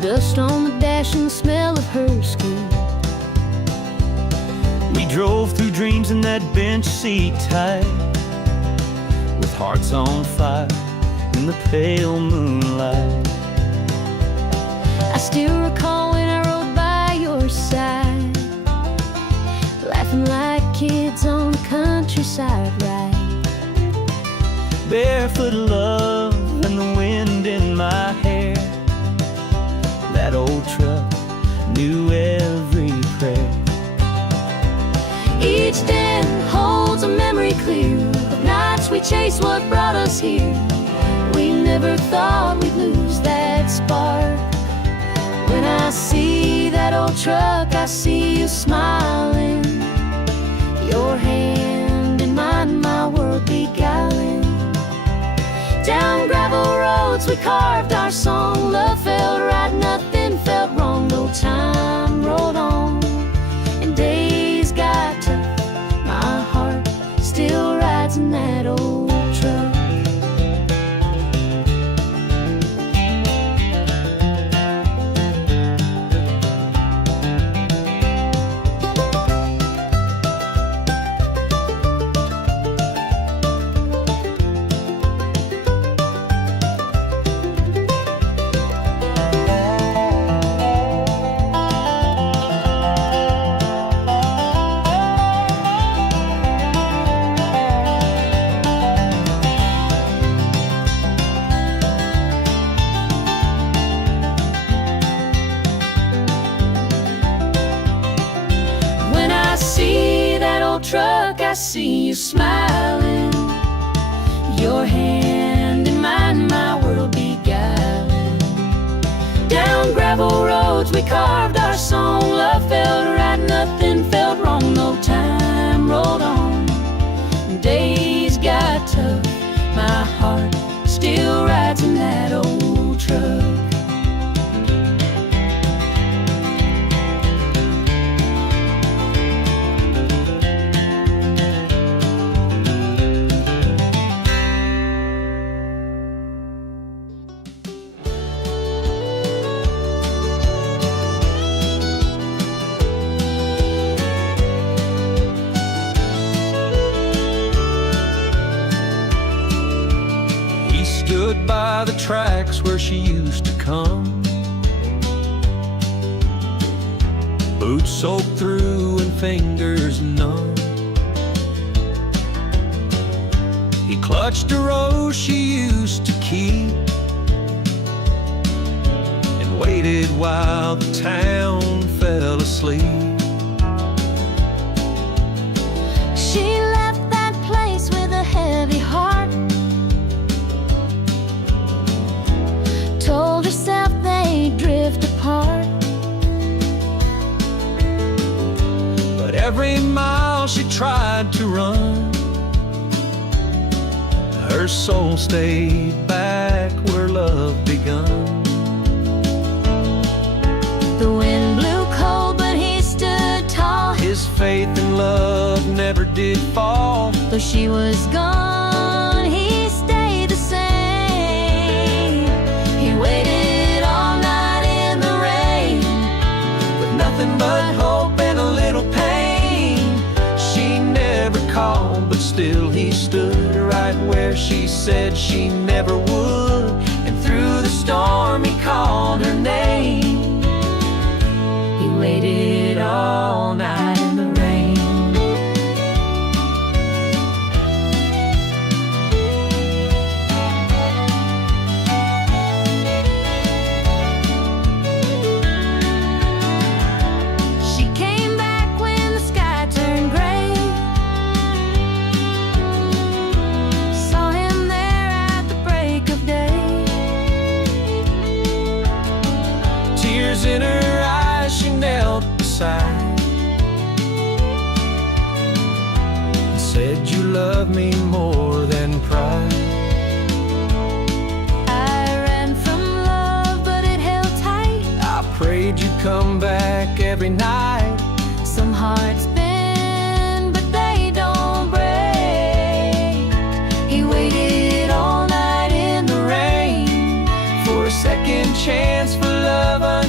dust on the dash and the smell of her skin. We drove through dreams in that bench seat tight, with hearts on fire in the pale moonlight. I still recall when I rode by your side, laughing like kids on the countryside ride. Barefoot love and the wind in my hair. That old truck knew every prayer. Each den holds a memory clear of nights we chased what brought us here. We never thought we'd lose that spark. When I see that old truck, I see you smiling, your hand in mine, my world beguiling. Down gravel roads we carved our song. Love felt right, nothing felt wrong. No time rolled on and days got tough. My heart still rides in that old truck. Truck, I see you smiling, your hand in mine, my world beguiling. Down gravel roads we carved our song. Love felt right, nothing felt wrong. No time rolled on and days got tough. My heart still rides in that old truck. Stood by the tracks where she used to come, boots soaked through and fingers numb. He clutched a rose she used to keep and waited while the town fell asleep. She left that place with a heavy heart, told herself they'd drift apart. But every mile she tried to run, her soul stayed back where love begun. The wind blew cold, but he stood tall. His faith in love never did fall. Though she was gone, he stayed the same. He waited all night in the rain, With nothing but hope and a little pain. She never called, but still he stood right where she said she never would. And through the storm he called her name. he waited all night in the rain. She came back when the sky turned gray, saw him there at the break of day. Tears in her eyes, she knelt beside and said, "You love me more than pride." I ran from love, but it held tight. I prayed you'd come back every night. Some hearts bend, but they don't break. He waited all night in the rain For a second chance for love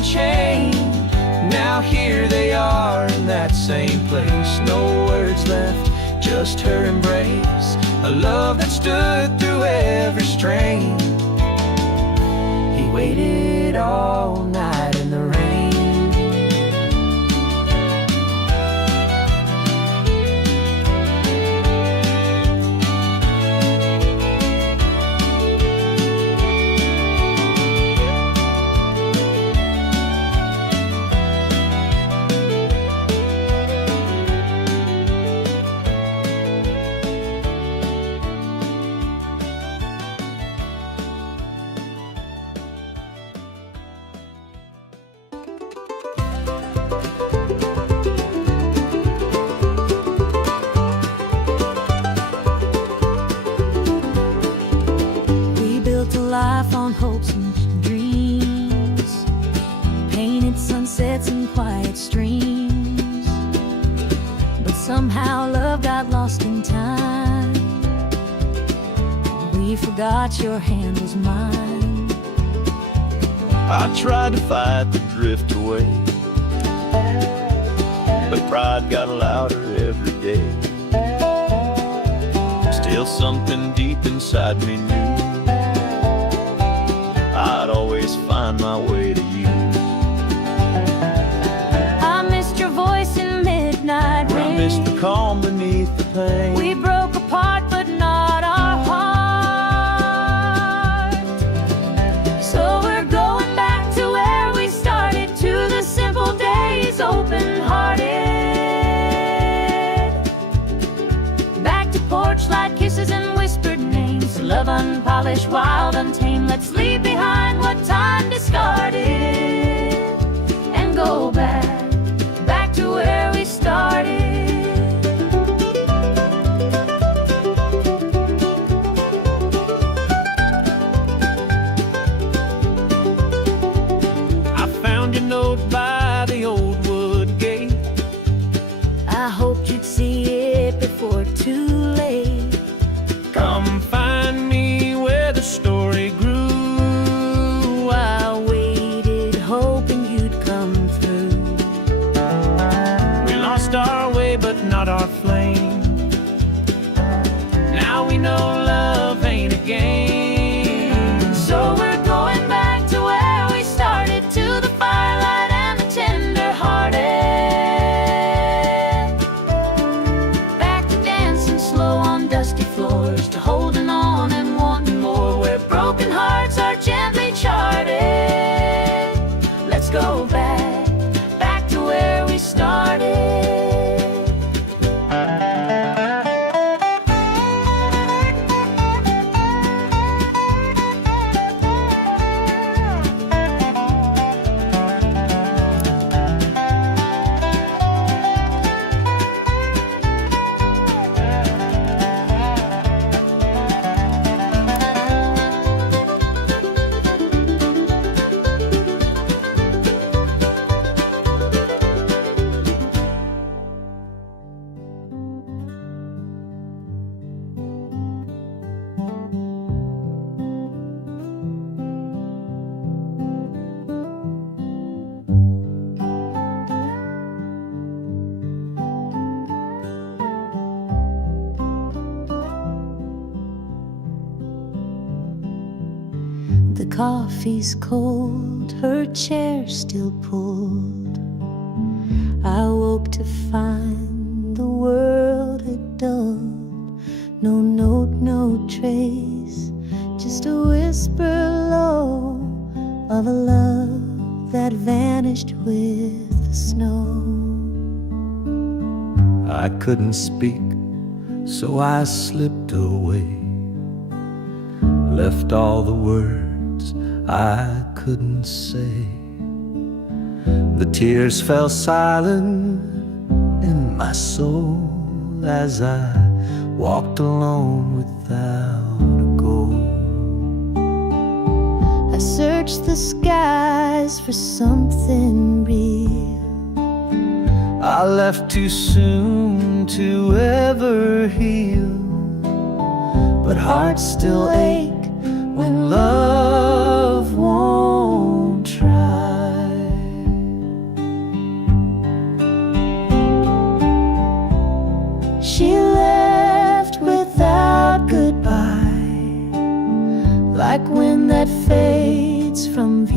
and chain. Now here they are in that same place. No words left, just her embrace. A love that stood through every strain. He waited all night in the rain. Life on hopes and dreams, painted sunsets and quiet streams. But somehow love got lost in time. We forgot your hand was mine. I tried to fight the drift away, but pride got louder every day. Still something deep inside me knew I'd always find my way to you. I missed your voice in midnight rain. I missed the calm beneath the pain. We broke apart but not our heart. So we're going back to where we started, to the simple days, open-hearted. Back to porch light kisses and whispered names. Love unpolished, wild, untamed. Let's leave behind what time discarded and go back to where we started. I found your note by the old wood gate. I hoped you'd see it before too late. Come find me where the story grew. I waited, hoping you'd come through. We lost our way, but not our flame. Now we know love ain't a game. So we're going back to where we started, to the firelight and the tender-hearted. Back to dancing slow on dusty floors, to holding on and wanting more, where broken hearts are gently charted. Let's go back to where we started. The coffee's cold, her chair still pulled. I woke to find the world had dulled. No note, no trace, just a whisper low of a love that vanished with the snow. I couldn't speak, so I slipped away, left all the words I couldn't say. The tears fell silent in my soul as I walked alone without a goal. I searched the skies for something real. I left too soon to ever heal, but hearts still ache when love won't try.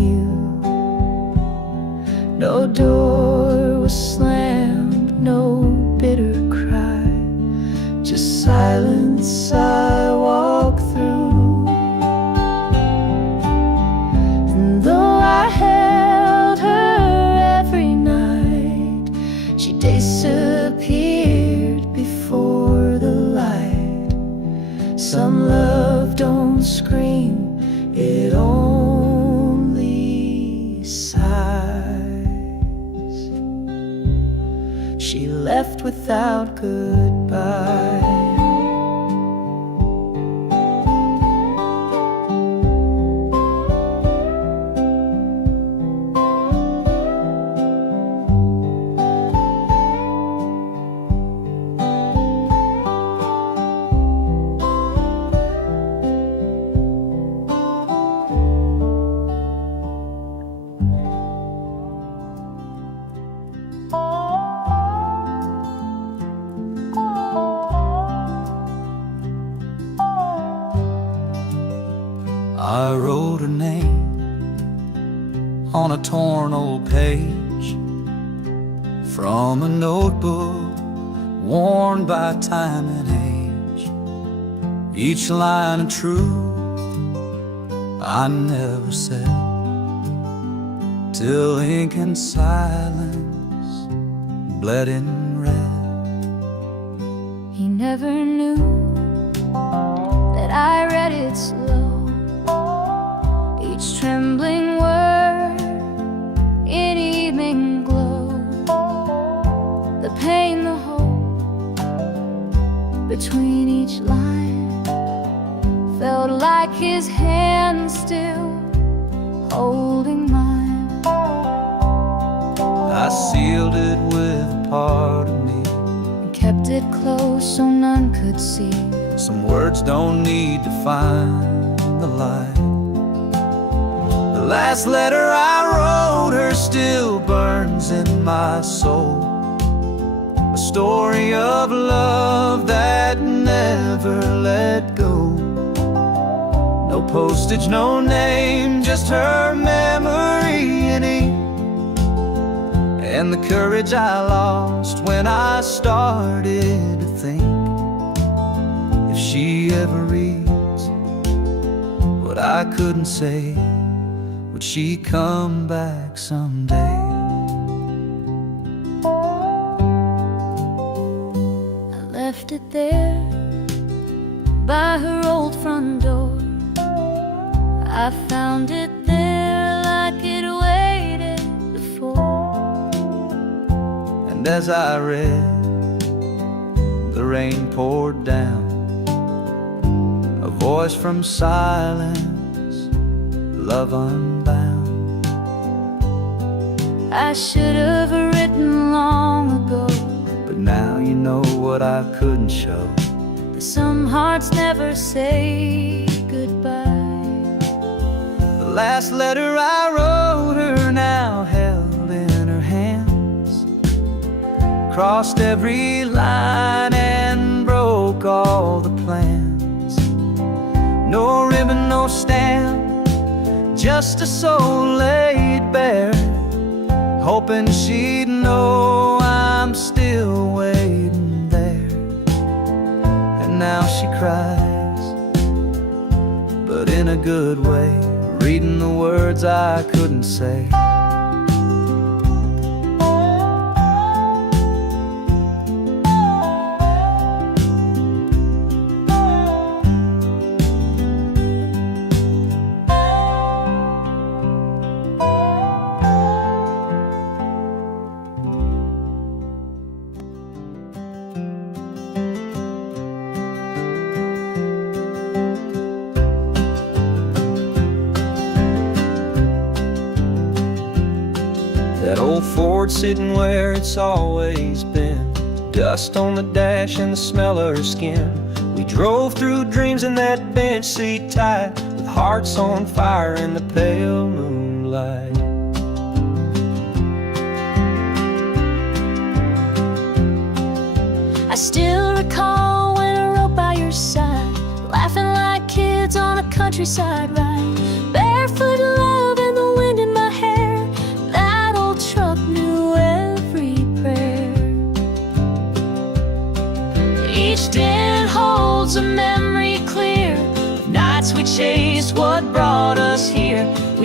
you. No door was slammed, no bitter cry, just silence I walk through. And though I held her every night, she disappeared before the light. Some love don't scream, it only sighs. She left without goodbye. I wrote her name on a torn old page from a notebook worn by time and age. Each line of truth I never said, till ink and silence bled in red. He never knew that I read it slow, each trembling word in evening glow. The pain, the hope between each line felt like his hand still holding mine. I sealed it with a part of me, And kept it close so none could see. some words don't need to find the light. The last letter I wrote her still burns in my soul, a story of love that never let go. No postage, no name, just her memory in ink, and the courage I lost when I started to think, if she ever reads what I couldn't say, would she come back someday? I left it there by her old front door. I found it there like it waited before. And as I read, the rain poured down, a voice from silence, love unbound. I should have written long ago, But now you know what I couldn't show. that some hearts never say goodbye. The last letter I wrote her now held in her hands, crossed every line and broke all the plans. No ribbon, no stamp, just a soul laid bare, hoping she'd know I'm still waiting there. And now she cries, but in a good way, reading the words I couldn't say. That old Ford sitting where it's always been, dust on the dash and the smell of her skin. We drove through dreams in that bench seat tight, with hearts on fire in the pale moonlight. I still recall when I rode by your side, laughing like kids on a countryside ride, barefoot love in the wind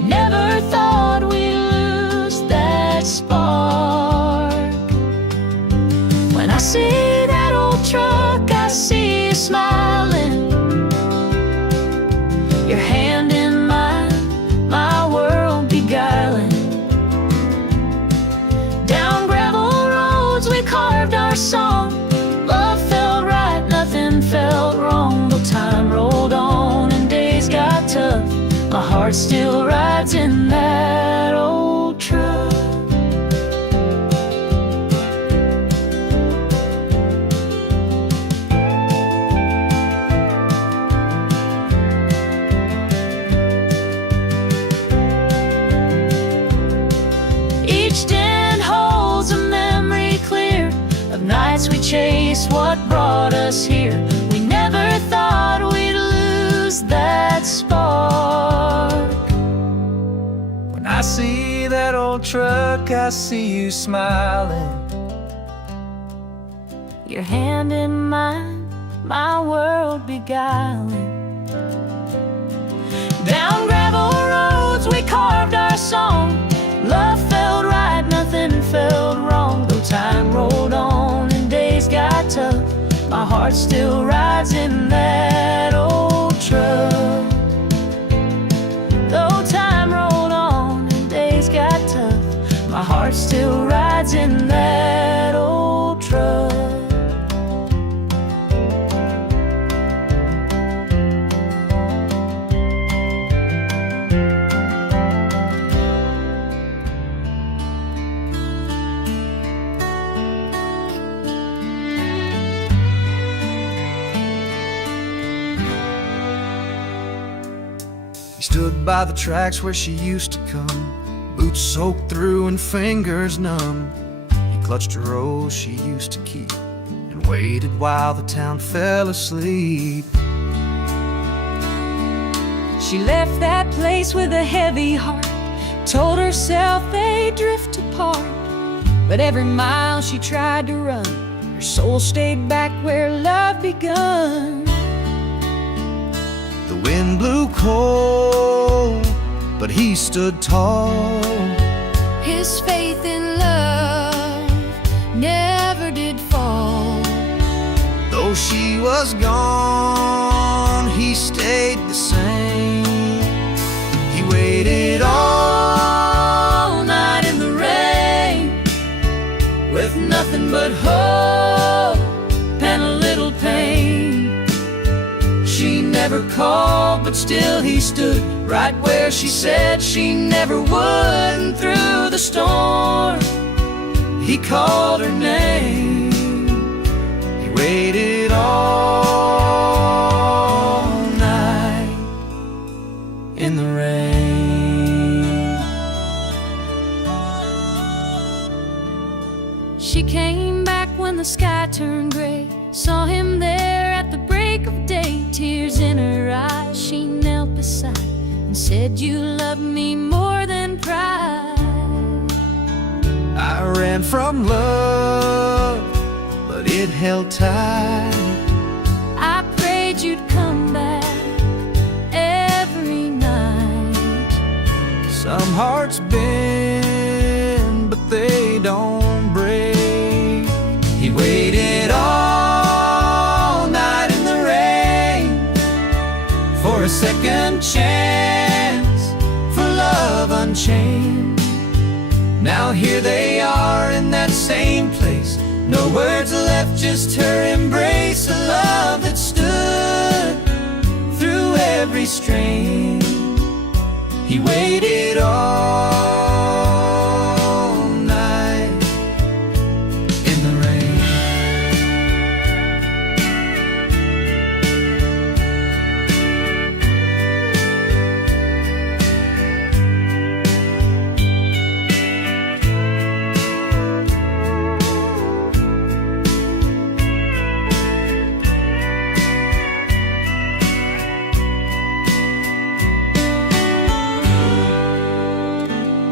never thought we'd lose that spark. When I see that old truck, I see you smiling, your hand in mine, my world beguiling. Down gravel roads we carved our song. Love felt right, nothing felt wrong. Though time rolled on and days got tough, my heart still rides in that old truck. Each den holds a memory clear of nights we chased what brought us here. We never thought we'd lose that spark. When I see that old truck, I see you smiling, Your hand in mine, my world beguiling. Down gravel roads we carved our song. Love felt right, nothing felt wrong. Though time rolled on and days got tough, my heart still rides in that old truck. Though time rolled on and days got tough, my heart still rides in that old truck. He stood by the tracks where she used to come, boots soaked through and fingers numb. He clutched a rose she used to keep and waited while the town fell asleep. She left that place with a heavy heart, told herself they'd drift apart. But every mile she tried to run, her soul stayed back where love begun. The wind blew cold, but he stood tall. His faith in love never did fall. Though she was gone, he stayed the same. He waited all night in the rain, With nothing but hope and a little pain. she never called, but still he stood right where she said she never would. And through the storm, he called her name. He waited all night in the rain. She came back when the sky turned gray, saw him there at the break of day. Tears in her eyes, she knelt beside and said, "You love me more than pride." I ran from love, but it held tight. I prayed you'd come back every night. Some hearts bend, but they don't break. He waited all night in the rain for a second chance, for love unchained. Now here they are in that same place, no words left, just her embrace. A love that stood through every strain. He waited all night in the rain.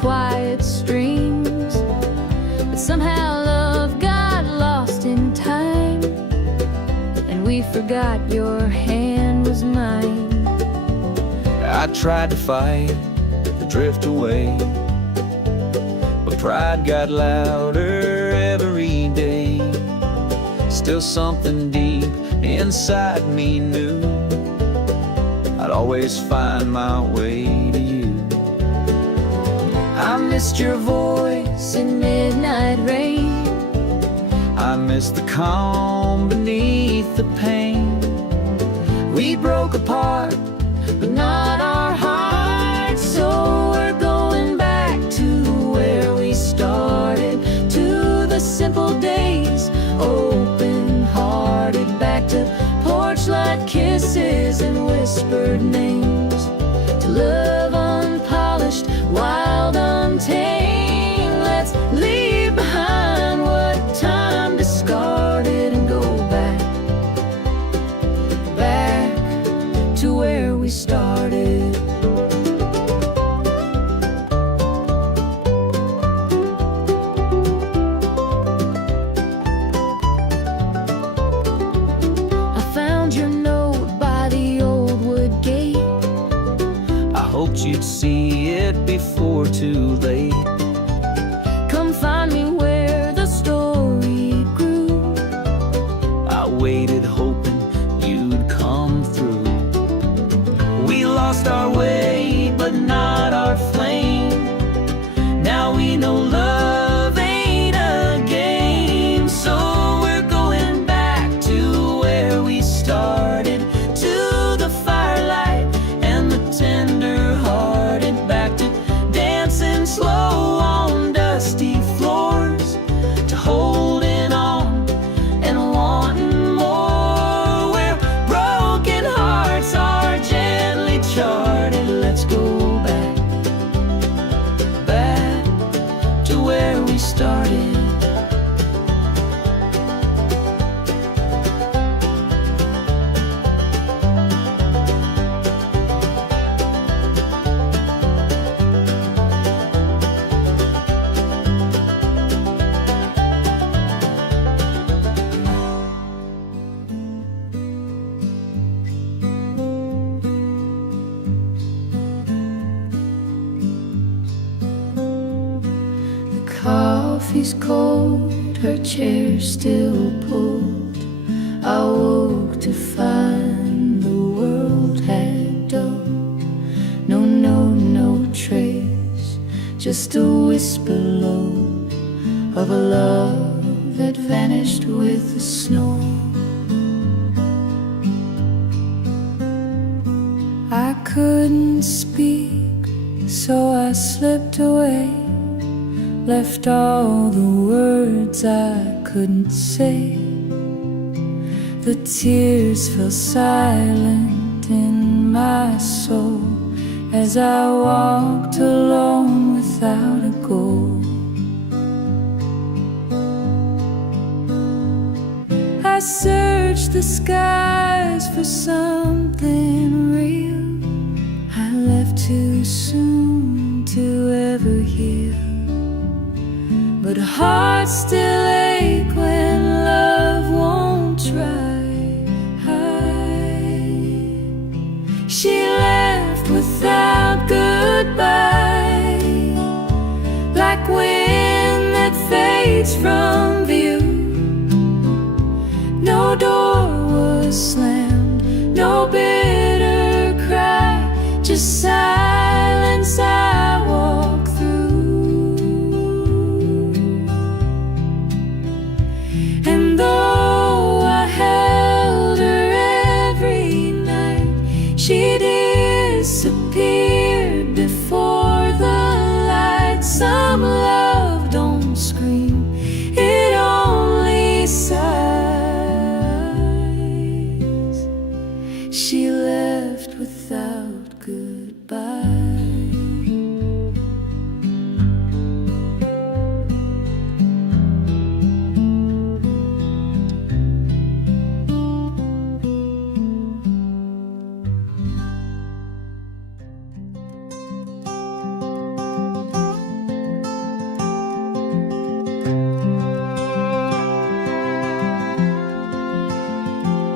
quiet streams. But somehow love got lost in time, and we forgot your hand was mine. I tried to fight, to drift away, but pride got louder every day. Still something deep inside me knew I'd always find my way to you. I missed your voice In midnight rain, I missed the calm beneath the pain. We broke apart, but not our hearts. So we're going back to where we started, to the simple days, open-hearted, back to porch light kisses and whispered names, to love unpolished, wild, untamed. Let's leave behind what time discarded and go back, back to where we started. I found your note by the old wood gate. I hoped you'd see it before too late. Come find me where the story grew. I waited hoping you'd come through. We lost our way, but not our flame. Now we know love ain't a game. So we're going back to where we started, to the firelight and the tender-hearted, back to dancing slow on dusty floors, to holding on and wanting more, where broken hearts are gently charted. Let's go back, back to where we started. Coffee's cold, her chair still pulled. I woke to find the world had dulled. No note, no trace, just a whisper low of a love that vanished with the snow. I couldn't speak, so I slipped away, left all the words I couldn't say. The tears fell silent in my soul as I walked alone without a goal. I searched the skies for something real. I left too soon to ever heal, but hearts still ache when love won't try. She left without goodbye, like wind that fades from view. No door was slammed, no bitter cry, just silence I walk through. And though I held her every night, she disappeared before the light. Some love don't scream, it only sighs.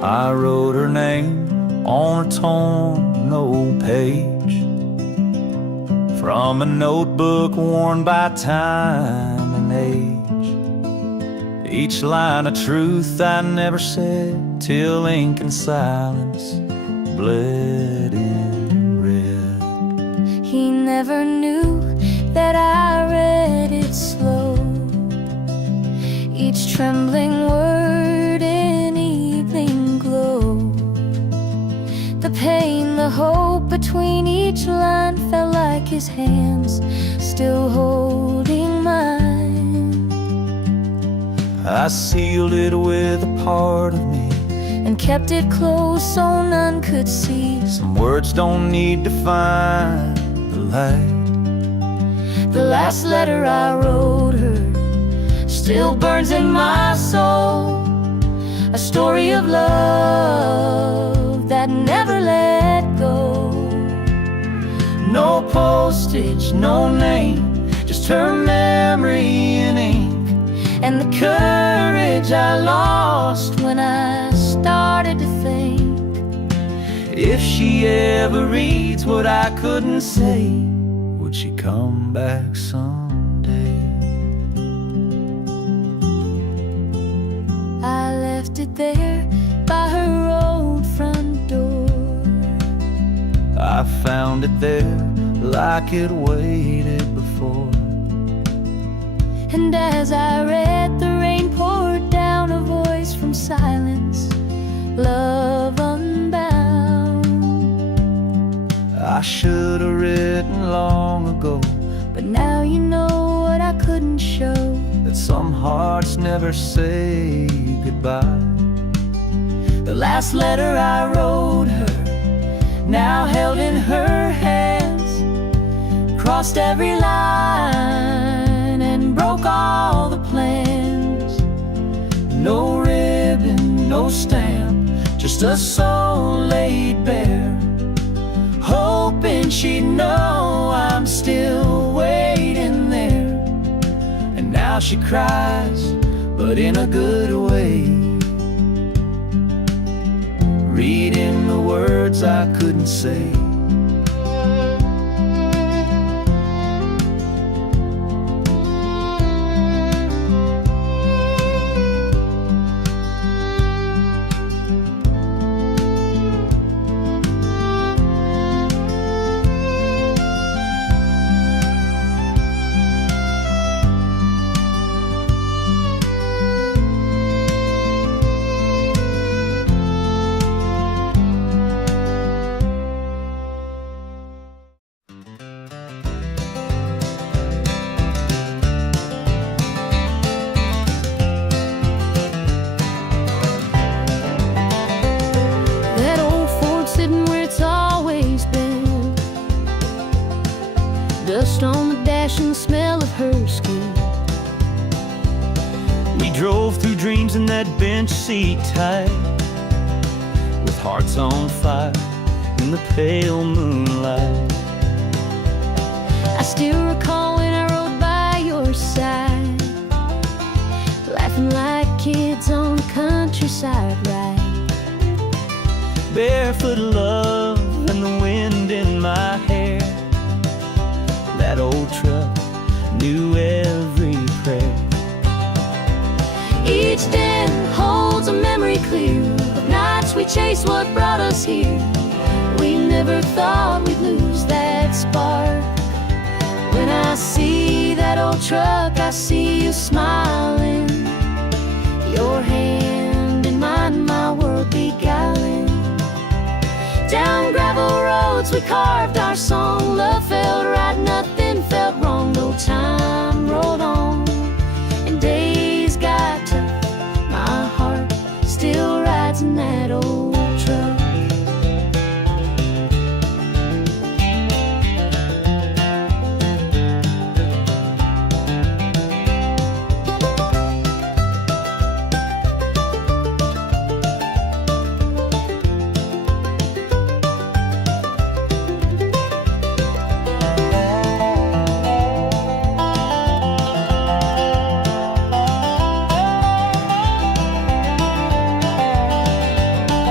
I wrote her name on a torn old page from a notebook worn by time and age. Each line a truth I never said till ink and silence bled in red. He never knew that I read it slow, each trembling word in evening glow. The pain, the hope between each line felt like his hands still holding mine. I sealed it with a part of me and kept it close so none could see. Some words don't need to find the light. The last letter I wrote her still burns in my soul, a story of love that never let go. No postage, no name, just her memory in ink, and the courage I lost when I started to think, if she ever reads what I couldn't say, would she come back someday? I left it there by her old front door. I found it there like it waited before. And as I read, the rain poured down, a voice from silence, love unbound. I should have written long ago, but now you know what I couldn't show, that some hearts never say goodbye. The last letter I wrote her, now held in her hands, crossed every line and broke all the plans. No ribbon, no stamp, just a soul laid bare, hoping she'd know I'm still waiting there. And now she cries, but in a good way, reading the words I couldn't say. Dust on the dash and the smell of her skin. We drove through dreams in that bench seat tight, with hearts on fire in the pale moonlight. I still recall when I rode by your side, laughing like kids on the countryside ride. Barefoot love and the wind in my hair. That old truck knew every prayer. Each den holds a memory clear of nights we chased what brought us here. We never thought we'd lose that spark. When I see that old truck, I see you smiling, your hand in mine, my world beguiling. Down gravel roads we carved our song. Love felt right, nothing felt wrong. No time rolled on and days got tough. My heart still rides in that old truck.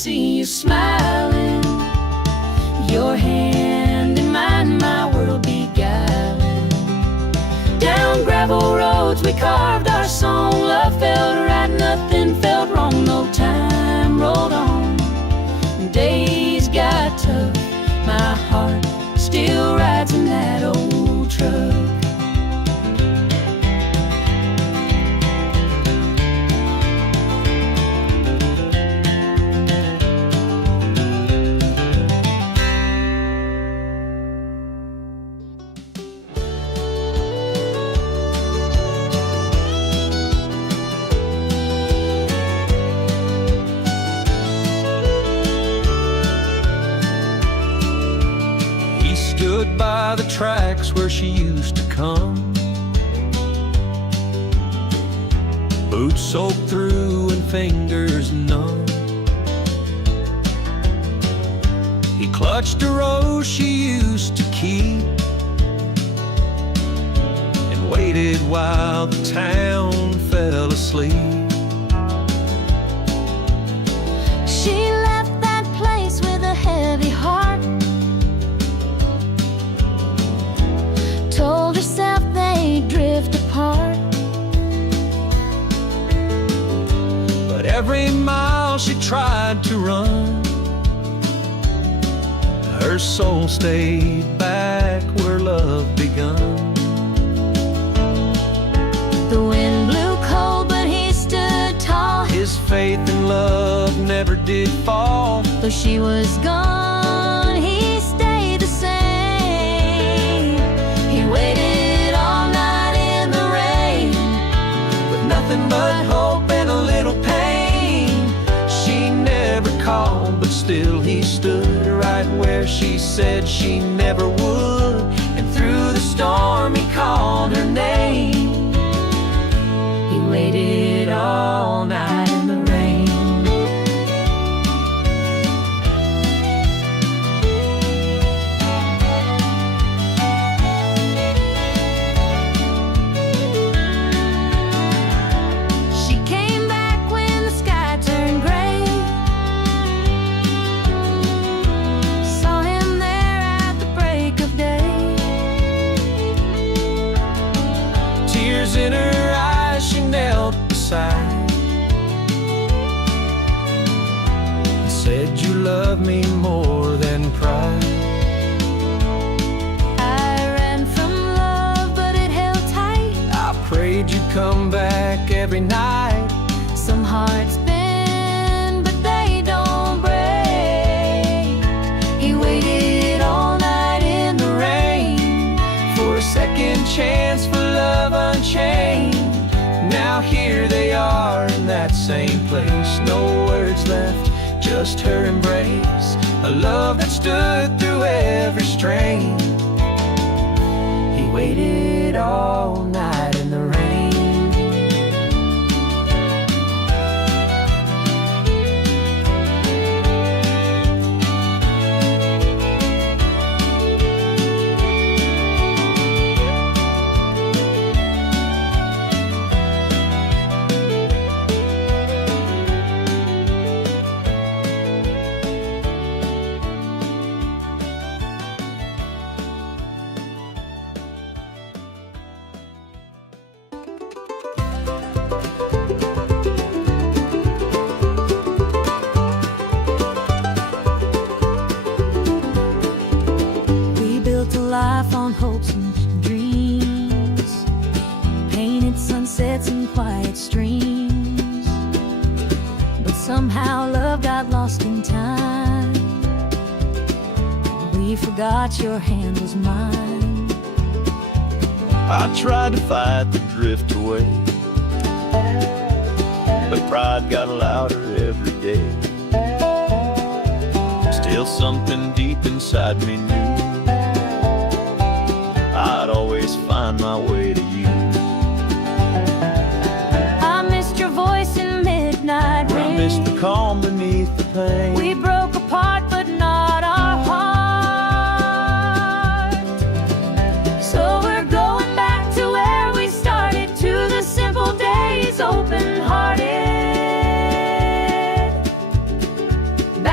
see you smiling, your hand in mine, my world beguiling. Down gravel roads we carved our song, love felt right, nothing felt wrong, no time rolled on. Days got tough, my heart still rides in that old truck. Stood by the tracks where she used to come, boots soaked through and fingers numb. He clutched a rose she used to keep and waited while the town fell asleep. She left that place with a heavy heart, told herself they'd drift apart. But every mile she tried to run, her soul stayed back where love begun. The wind blew cold, but he stood tall. His faith in love never did fall. Though she was gone, he stayed the same. He waited all night in the rain, With nothing but hope and a little pain. She never called, but still he stood right where she said she never would. And through the storm he called her name. he waited all night in the rain. She came back when the sky turned gray, saw him there at the break of day. Tears in her eyes, she knelt beside and said, "You love me more than pride." I ran from love, but it held tight. I prayed you'd come back every night. Some hearts bend, but they don't break. He waited all night in the rain For a second chance for love unchained. Now here they are in that same place. No words left, just her embrace. A love that stood through every strain. He waited all night in the rain. We built a life on hopes and dreams, painted sunsets and quiet streams. But somehow love got lost in time. We forgot your hand was mine. I tried to fight the drift away, but pride got louder every day. Still something deep inside me knew I'd always find my way to you. I missed your voice in midnight I rain. missed the calm beneath the pain. We broke apart, but not our heart. So we're going back to where we started, to the simple days, open-hearted.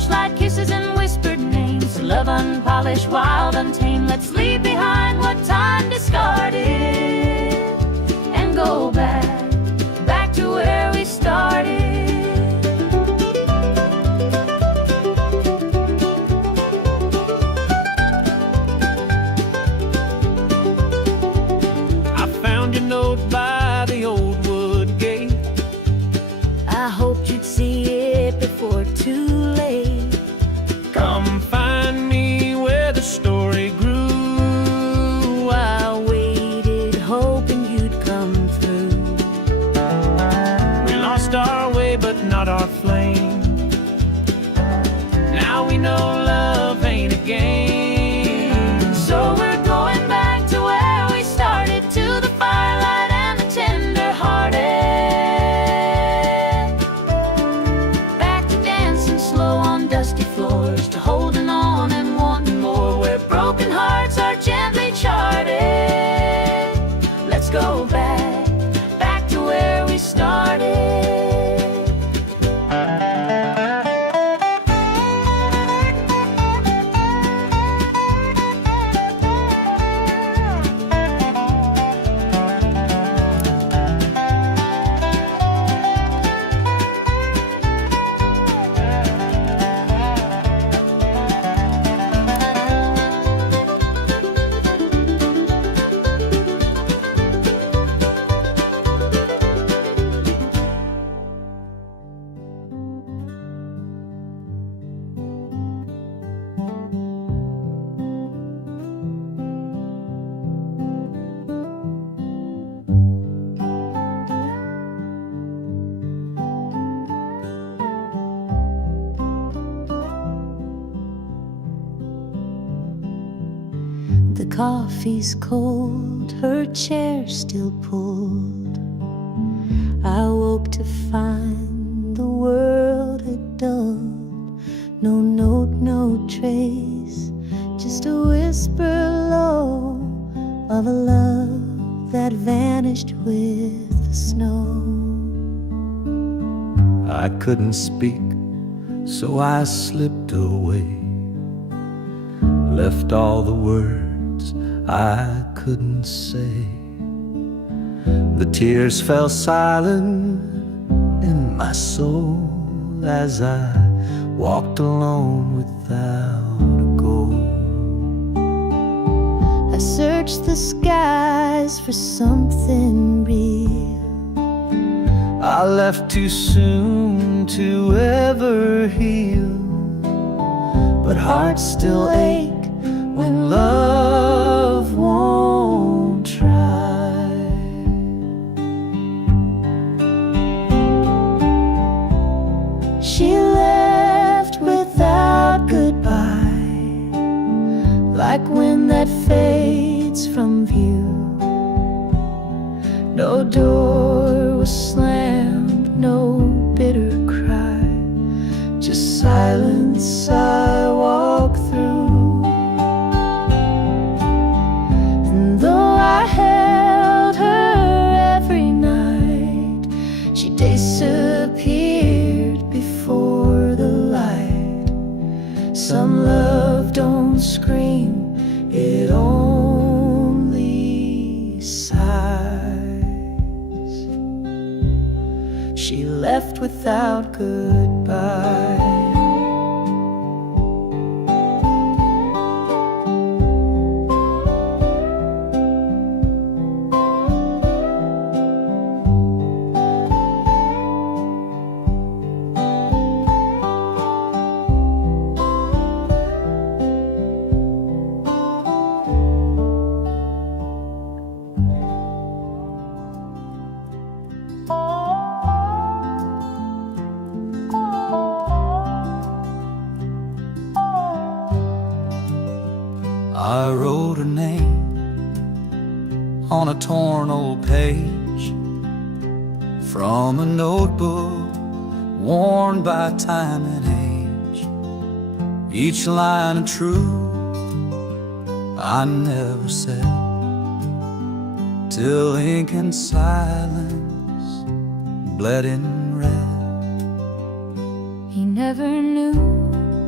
torchlight kisses and whispered names. Love unpolished, wild, untamed. Let's leave behind what time discarded and go back to where we started. I found your note by the old wood gate. I hoped you'd see it before too late. Come find me where the story grew. I waited, hoping you'd come through. We lost our way, but not our flame. Now we know love ain't a game. So we're going back to where we started, to the firelight and the tender-hearted. Back to dancing slow on dusty floors, to holding on and wanting more, where broken hearts are gently charted. Let's go back to where we started. The coffee's cold, her chair still pulled. I woke to find the world had dulled. No note, no trace, just a whisper low of a love that vanished with the snow. I couldn't speak, so I slipped away, left all the words I couldn't say. The tears fell silent in my soul as I walked alone without a goal. I searched the skies for something real. I left too soon to ever heal, but hearts still ache when love won't try. She left without goodbye, like wind that fades from view. No door was slammed, no bitter cry, just silence I walk through. And though I held her every night, she disappeared before the light. Some love don't scream, it only sighs. She left without goodbye. I wrote her name on a torn old page from a notebook worn by time and age. Each line of truth I never said, till ink and silence bled in red. He never knew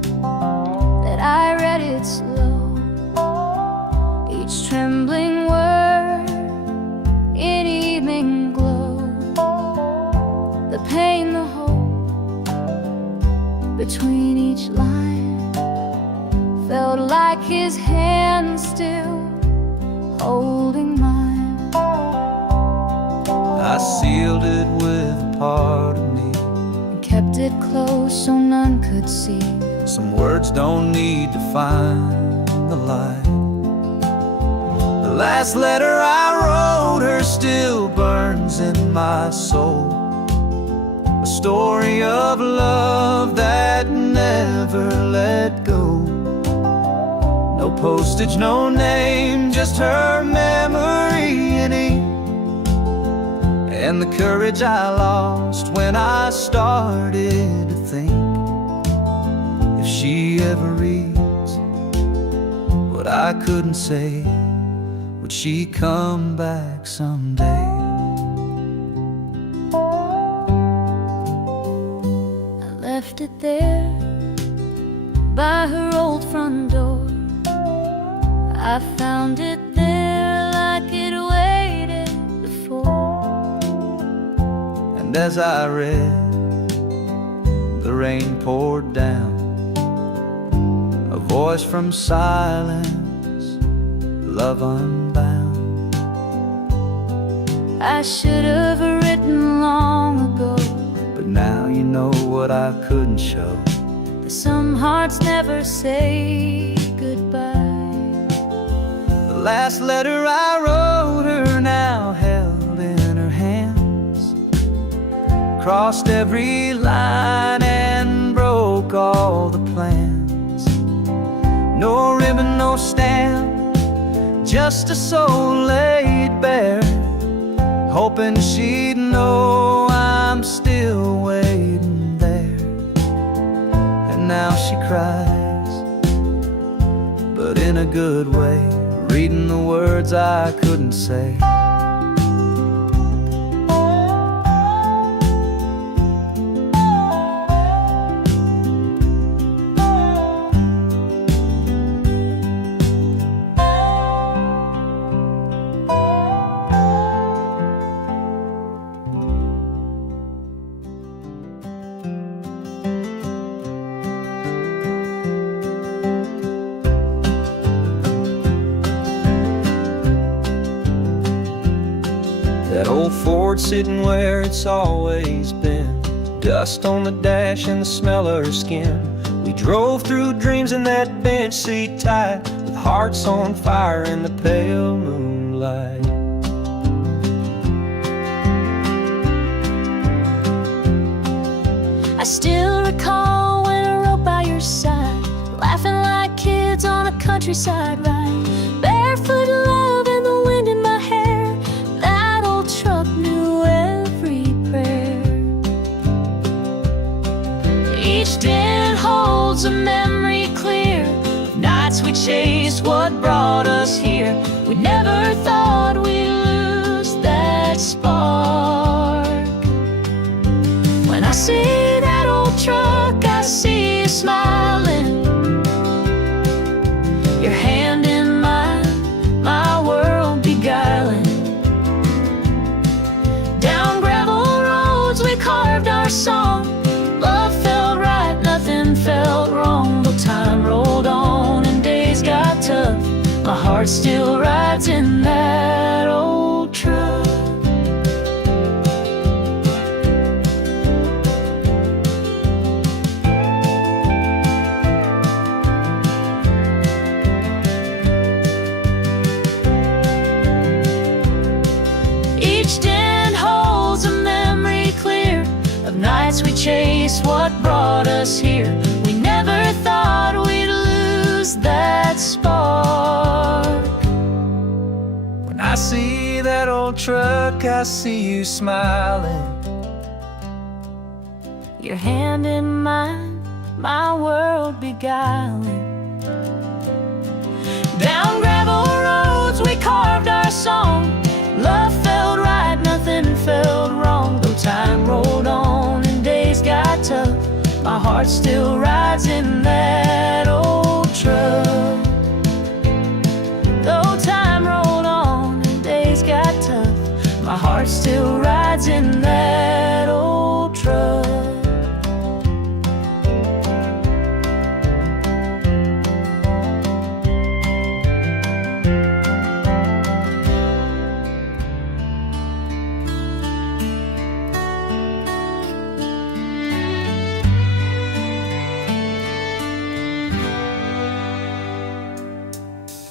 between each line. Felt like his hand still holding mine. I sealed it with a part of me And kept it close so none could see. Some words don't need to find the light. The last letter I wrote her still burns in my soul. A story of love that never let go. No postage, no name, just her memory in ink. And the courage I lost when I started to think, if she ever reads what I couldn't say, would she come back someday? I left it there by her old front door. I found it there like it waited before. And as I read, the rain poured down, a voice from silence, love unbound. I should have written long ago, But now you know what I couldn't show. that some hearts never say goodbye. The last letter I wrote her now held in her hands, crossed every line and broke all the plans. No ribbon, no stamp, just a soul laid bare, hoping she'd know I'm still waiting there. And now she cries, but in a good way, reading the words I couldn't say. That old Ford sitting where it's always been, dust on the dash and the smell of her skin. We drove through dreams in that bench seat tight, with hearts on fire in the pale moonlight. I still recall when I rode by your side, laughing like kids on a countryside ride. Barefoot love and the wind in my hair, that old truck knew every prayer. Each dent holds a memory clear, nights we chased what brought us here. We never thought we'd lose that spark. When I see that old truck, I see you smiling, your hand in mine, my world beguiling. Down gravel roads we carved our song, love felt right, nothing felt wrong. But time rolled on and days got tough, my heart still rides in that old truck. Each dent holds a memory clear of nights we chased what brought us here. We never thought we'd lose that spark. When I see that old truck, I see you smiling, Your hand in mine, my world beguiling. Down gravel roads we carved our song, love felt right, nothing felt wrong. Though time rolled on and days got tough, my heart still rides in that old truck. Though time rolled on and days got tough, my heart still rides in that old truck.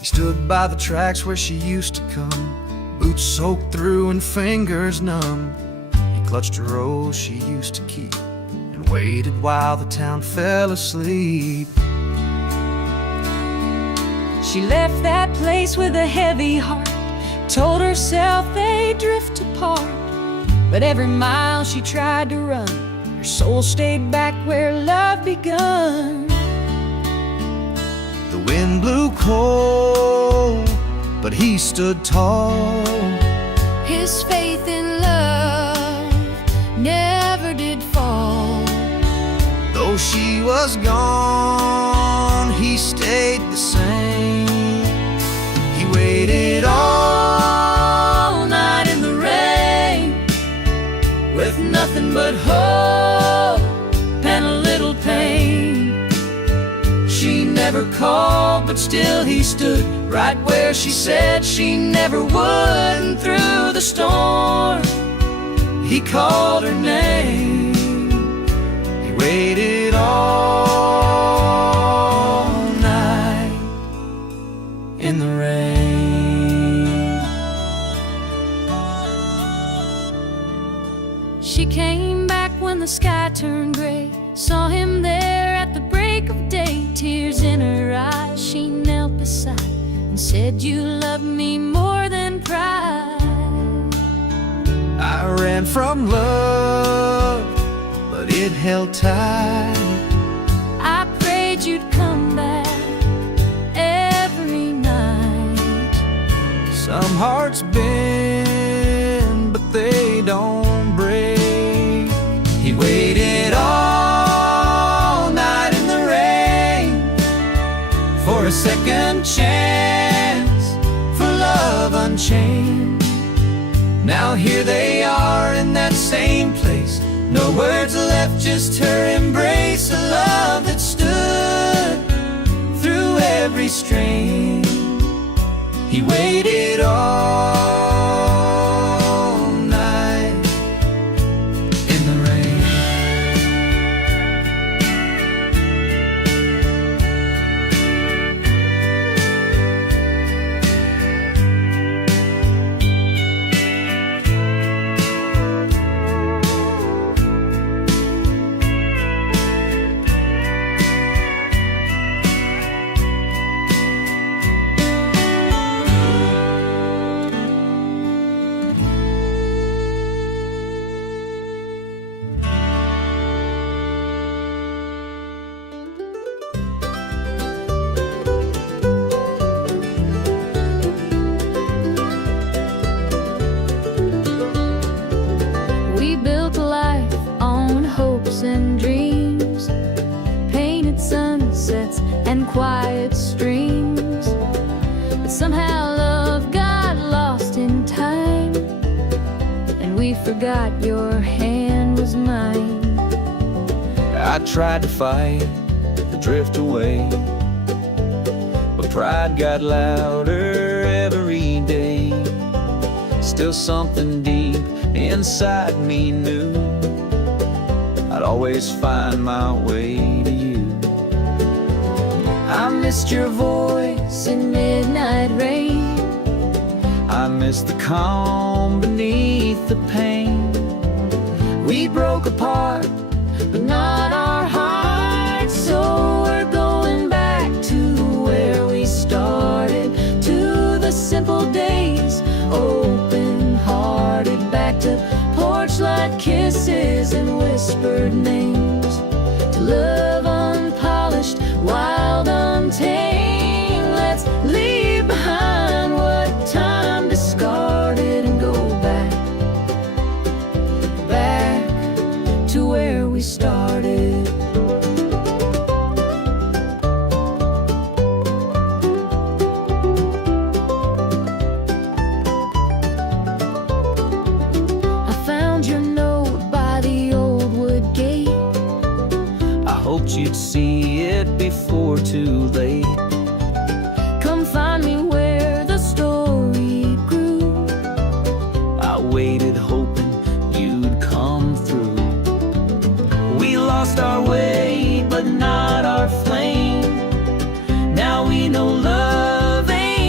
He stood by the tracks where she used to come, boots soaked through and fingers numb. He clutched a rose she used to keep and waited while the town fell asleep. She left that place with a heavy heart, told herself they'd drift apart. But every mile she tried to run, her soul stayed back where love begun. The wind blew cold, but he stood tall. His faith in love never did fall. Though she was gone, he stayed the same. He waited all night in the rain, With nothing but hope and a little pain. she never called, but still he stood right where she said she never would. And through the storm, he called her name. He waited all night in the rain. She came back when the sky turned gray, saw him there at the break of day. Tears in her eyes, she knelt beside and said, "You love me more than pride." I ran from love, but it held tight. I prayed you'd come back every night. Some hearts bend, but they don't break. He waited all night in the rain for a second chance, for love unchained. Now here they are in that same place, no words left, just her embrace. A love that stood through every strain. He waited all night in the rain. We built a life on hopes and dreams, painted sunsets and quiet streams. But somehow love got lost in time, and we forgot your hand was mine. I tried to fight the drift away, but pride got louder every day. Still something deep inside me knew I'd always find my way to you. I missed your voice in midnight rain. I missed the calm beneath the pain. We broke apart, but not our hearts. So we're going back to where we started, to the simple days, open-hearted, back to porch light kisses and whispered names, to love unpolished, wild, untamed. Let's leave behind what time discarded and go back to where we started. I found your note by the old wood gate. I hoped you'd see it before too late. Come find me where the story grew. I waited hoping you'd come through. We lost our way, but not our flame. Now we know love ain't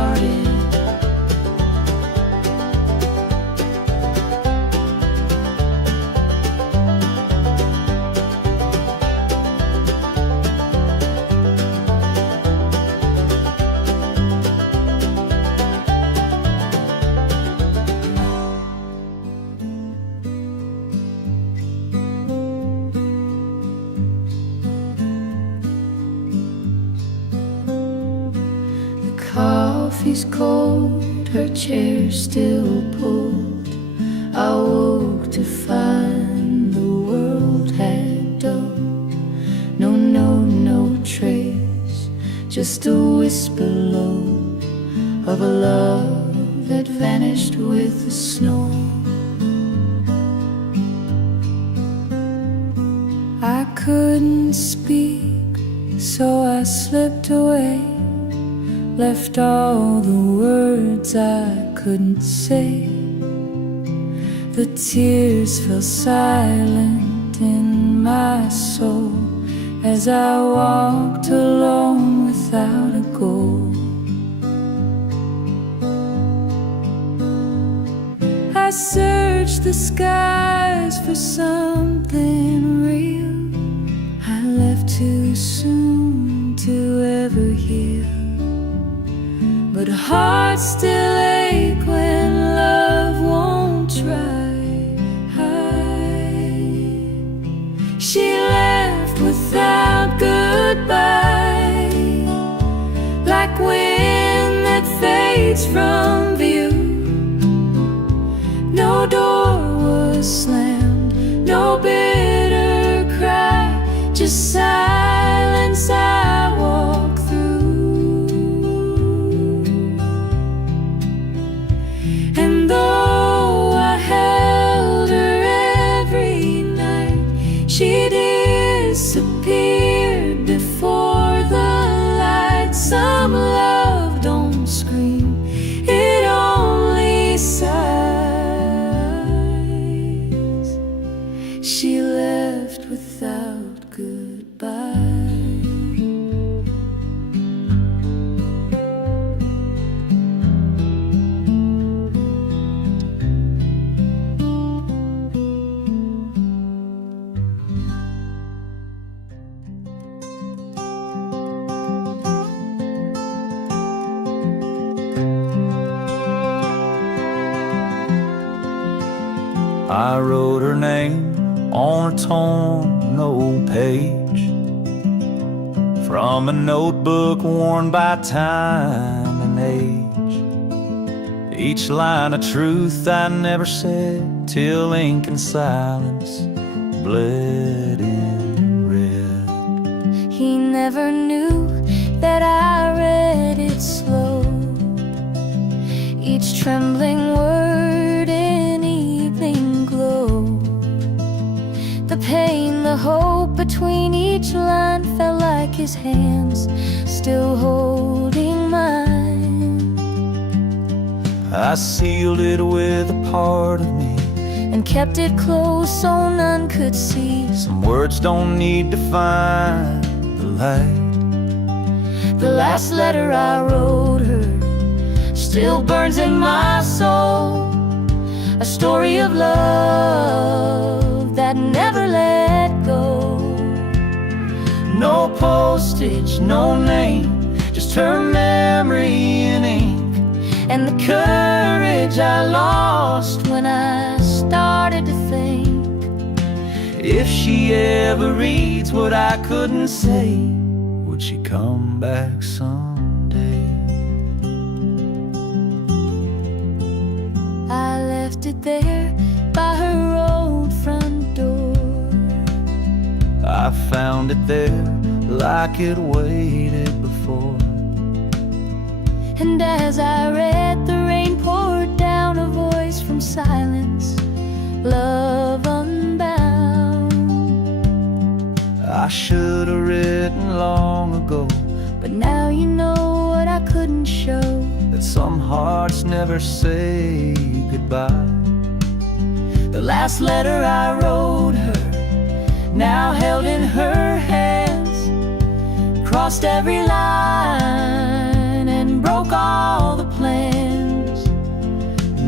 started. Coffee's cold, her chair still pulled. I woke to find the world had dulled. No trace, just a whisper low of a love that vanished with the snow. I couldn't speak, so I slipped away, left all the words I couldn't say. The tears fell silent in my soul as I walked alone without a goal. I searched the skies for something real. I left too soon to ever heal, but hearts still ache when love won't try. She left without goodbye, like wind that fades from view. No door was slammed, no bitter cry, just silence I walk through. And though I held her every night, she disappeared before the light. Some love don't scream, it only sighs. She left without goodbye. I wrote her name on a torn old page from a notebook worn by time and age. Each line a truth I never said, till ink and silence bled in red. He never knew that I read it slow, each trembling word in evening glow. The pain, the hope between each line felt like his hands still holding mine. I sealed it with a part of me and kept it close so none could see. Some words don't need to find the light. The last letter I wrote her still burns in my soul, a story of love that never let go. No postage, no name, just her memory in ink, and the courage I lost when I started to think. If she ever reads what I couldn't say, would she come back someday? I left it there by her old front door. I found it there like it waited before. And as I read, the rain poured down, a voice from silence, love unbound. I should have written long ago, but now you know what I couldn't show, that some hearts never say goodbye. the last letter I wrote her, now held in her hands, crossed every line and broke all the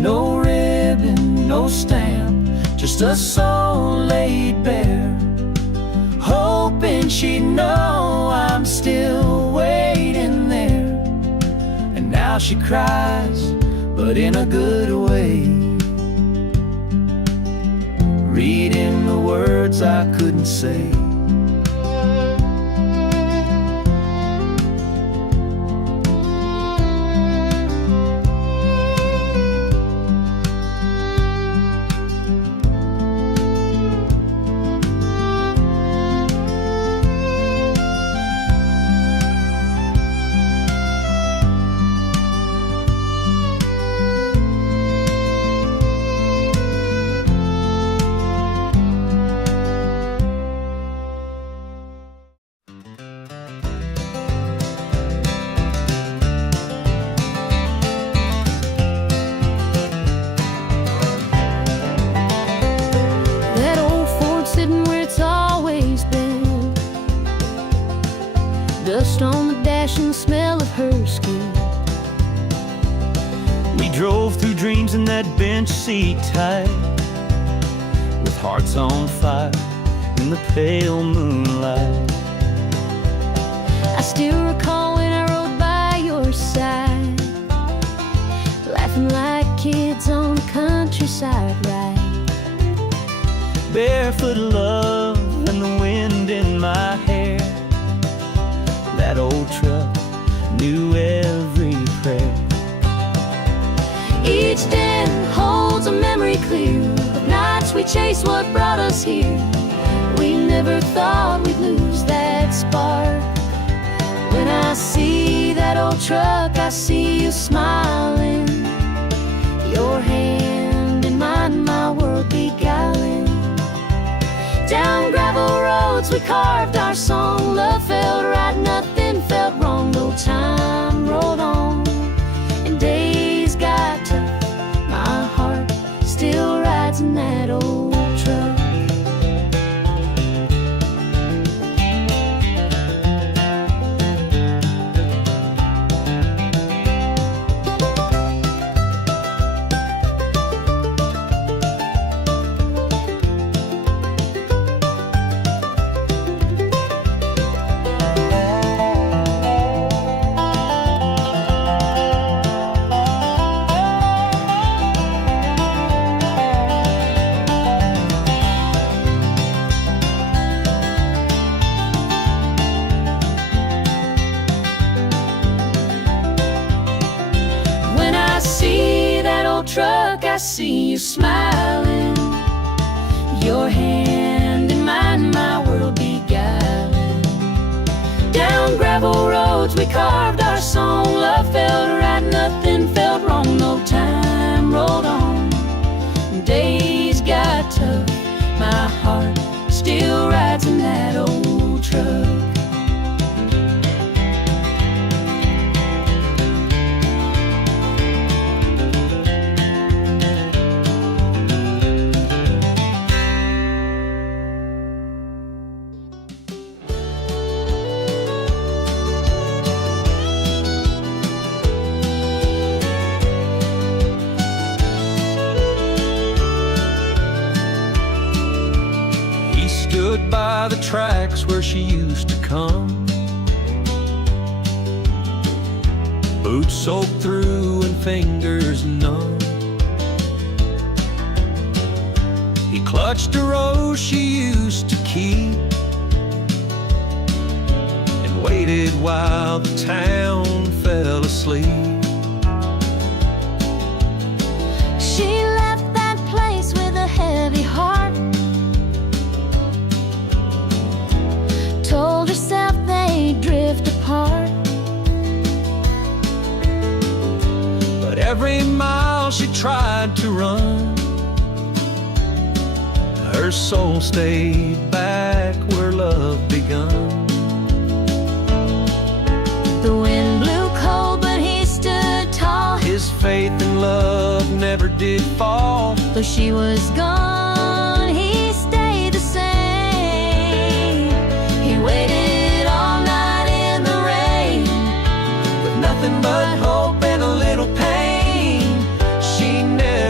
No ribbon, no stamp, just a soul laid bare, hoping she'd know I'm still waiting there. And now she cries, but in a good way, reading the words I couldn't say. That old Ford sitting where it's always been, dust on the dash and the smell of her skin. We drove through dreams in that bench seat tight, with hearts on fire in the pale moonlight. I still recall when I rode by your side, laughing like kids on the countryside ride. Barefoot love and the wind in my hair. That old truck knew every prayer. Each day holds a memory clear of nights we chased what brought us here. We never thought we'd lose that spark. When I see that old truck, I see you smiling, your hand in mine, my world beguiling. Down gravel roads we carved our song. Love felt right, nothing felt wrong. No time rolled on and days got tough. My heart still rides in that old truck. Truck, I see you smiling, your hand in mine, my world beguiling. Down gravel roads we carved our song. Love felt right, nothing felt wrong. No time rolled on, days got tough. My heart still rides in that old truck. Stood by the tracks where she used to come, boots soaked through and fingers numb. He clutched a rose she used to keep and waited while the town fell asleep. She left that place with a heavy heart, told herself they'd drift apart. But every mile she tried to run, her soul stayed back where love begun. The wind blew cold, but he stood tall. His faith in love never did fall. Though she was gone, he stayed the same. He waited all night in the rain, with nothing but hope and a little pain. She never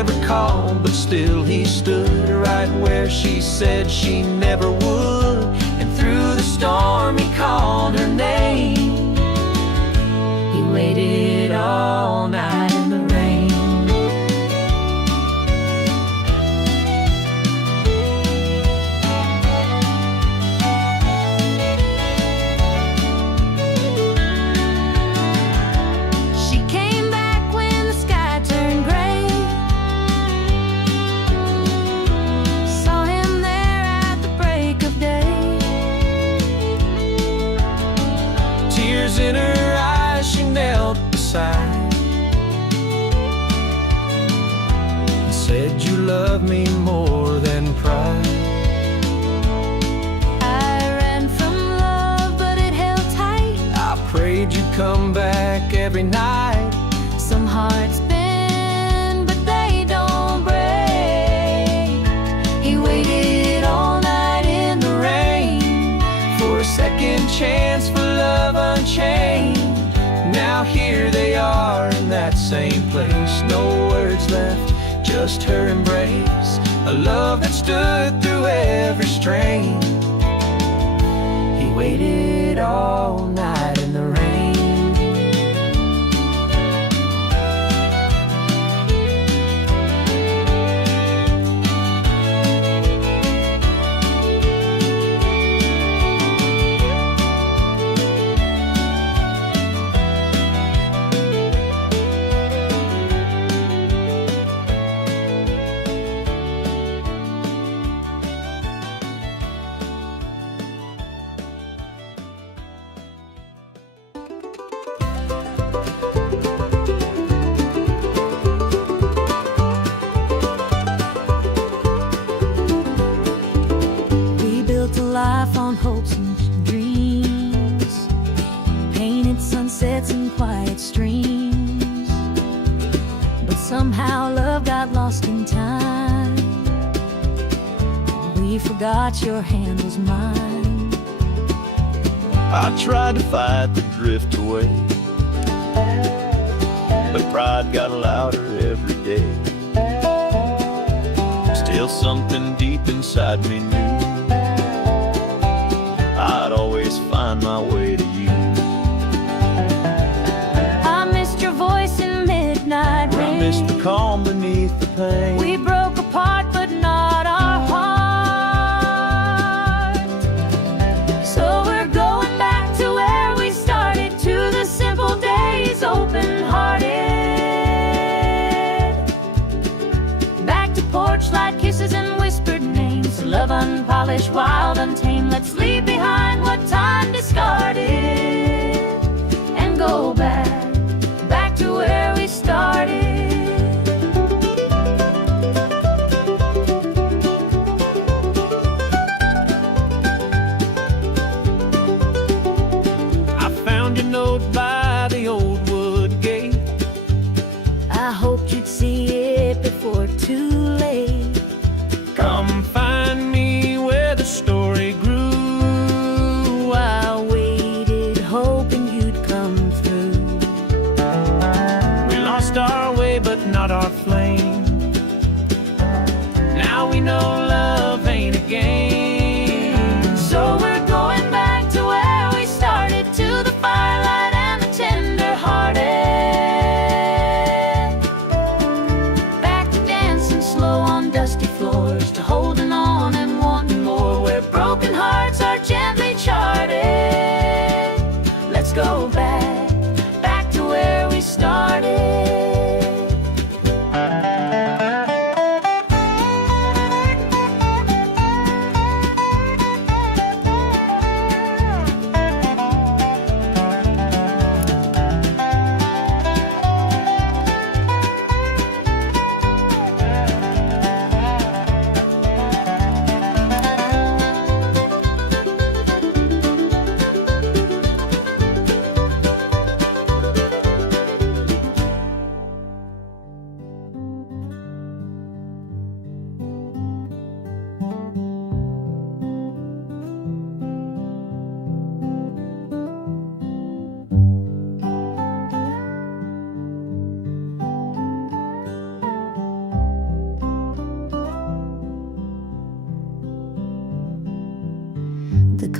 still he stood right where she said she never would. And through the storm he called her name. He waited all night in the rain. She came back when the sky turned gray. Saw him there at the break of day. Tears in her eyes, she knelt beside and said, "You love me more than pride." I ran from love, but it held tight. I prayed you'd come back every night. Some hearts bend, but they don't break. He waited all night in the rain For a second chance for love unchained. Now here they are in that same place. No words left, just her embrace. A love that stood through every strain. He waited all night in the rain. Life on hopes and dreams, painted sunsets and quiet streams. But somehow love got lost in time. We forgot your hand was mine. I tried to fight the drift away, but pride got louder every day. Still something deep inside me knew I'd always find my way to you. I missed your voice in midnight rain. I missed the calm beneath the pain. We broke apart, but not our heart. So we're going back to where we started, to the simple days, open-hearted. Back to porch light kisses and whispered names. Love unpolished, wild, untamed. Let's leave behind what time discarded and go back to where we started. I found your note by the old wood gate. I hoped you'd see it before too late. Come find me where the story grew. I waited, hoping you'd come through. We lost our way, but not our flame. Now we know love ain't a game. So we're going back to where we started, to the firelight and the tender-hearted. Back to dancing slow on dusty floors, to holding on and wanting more, where broken hearts are gently charted. Let's go back to where we started.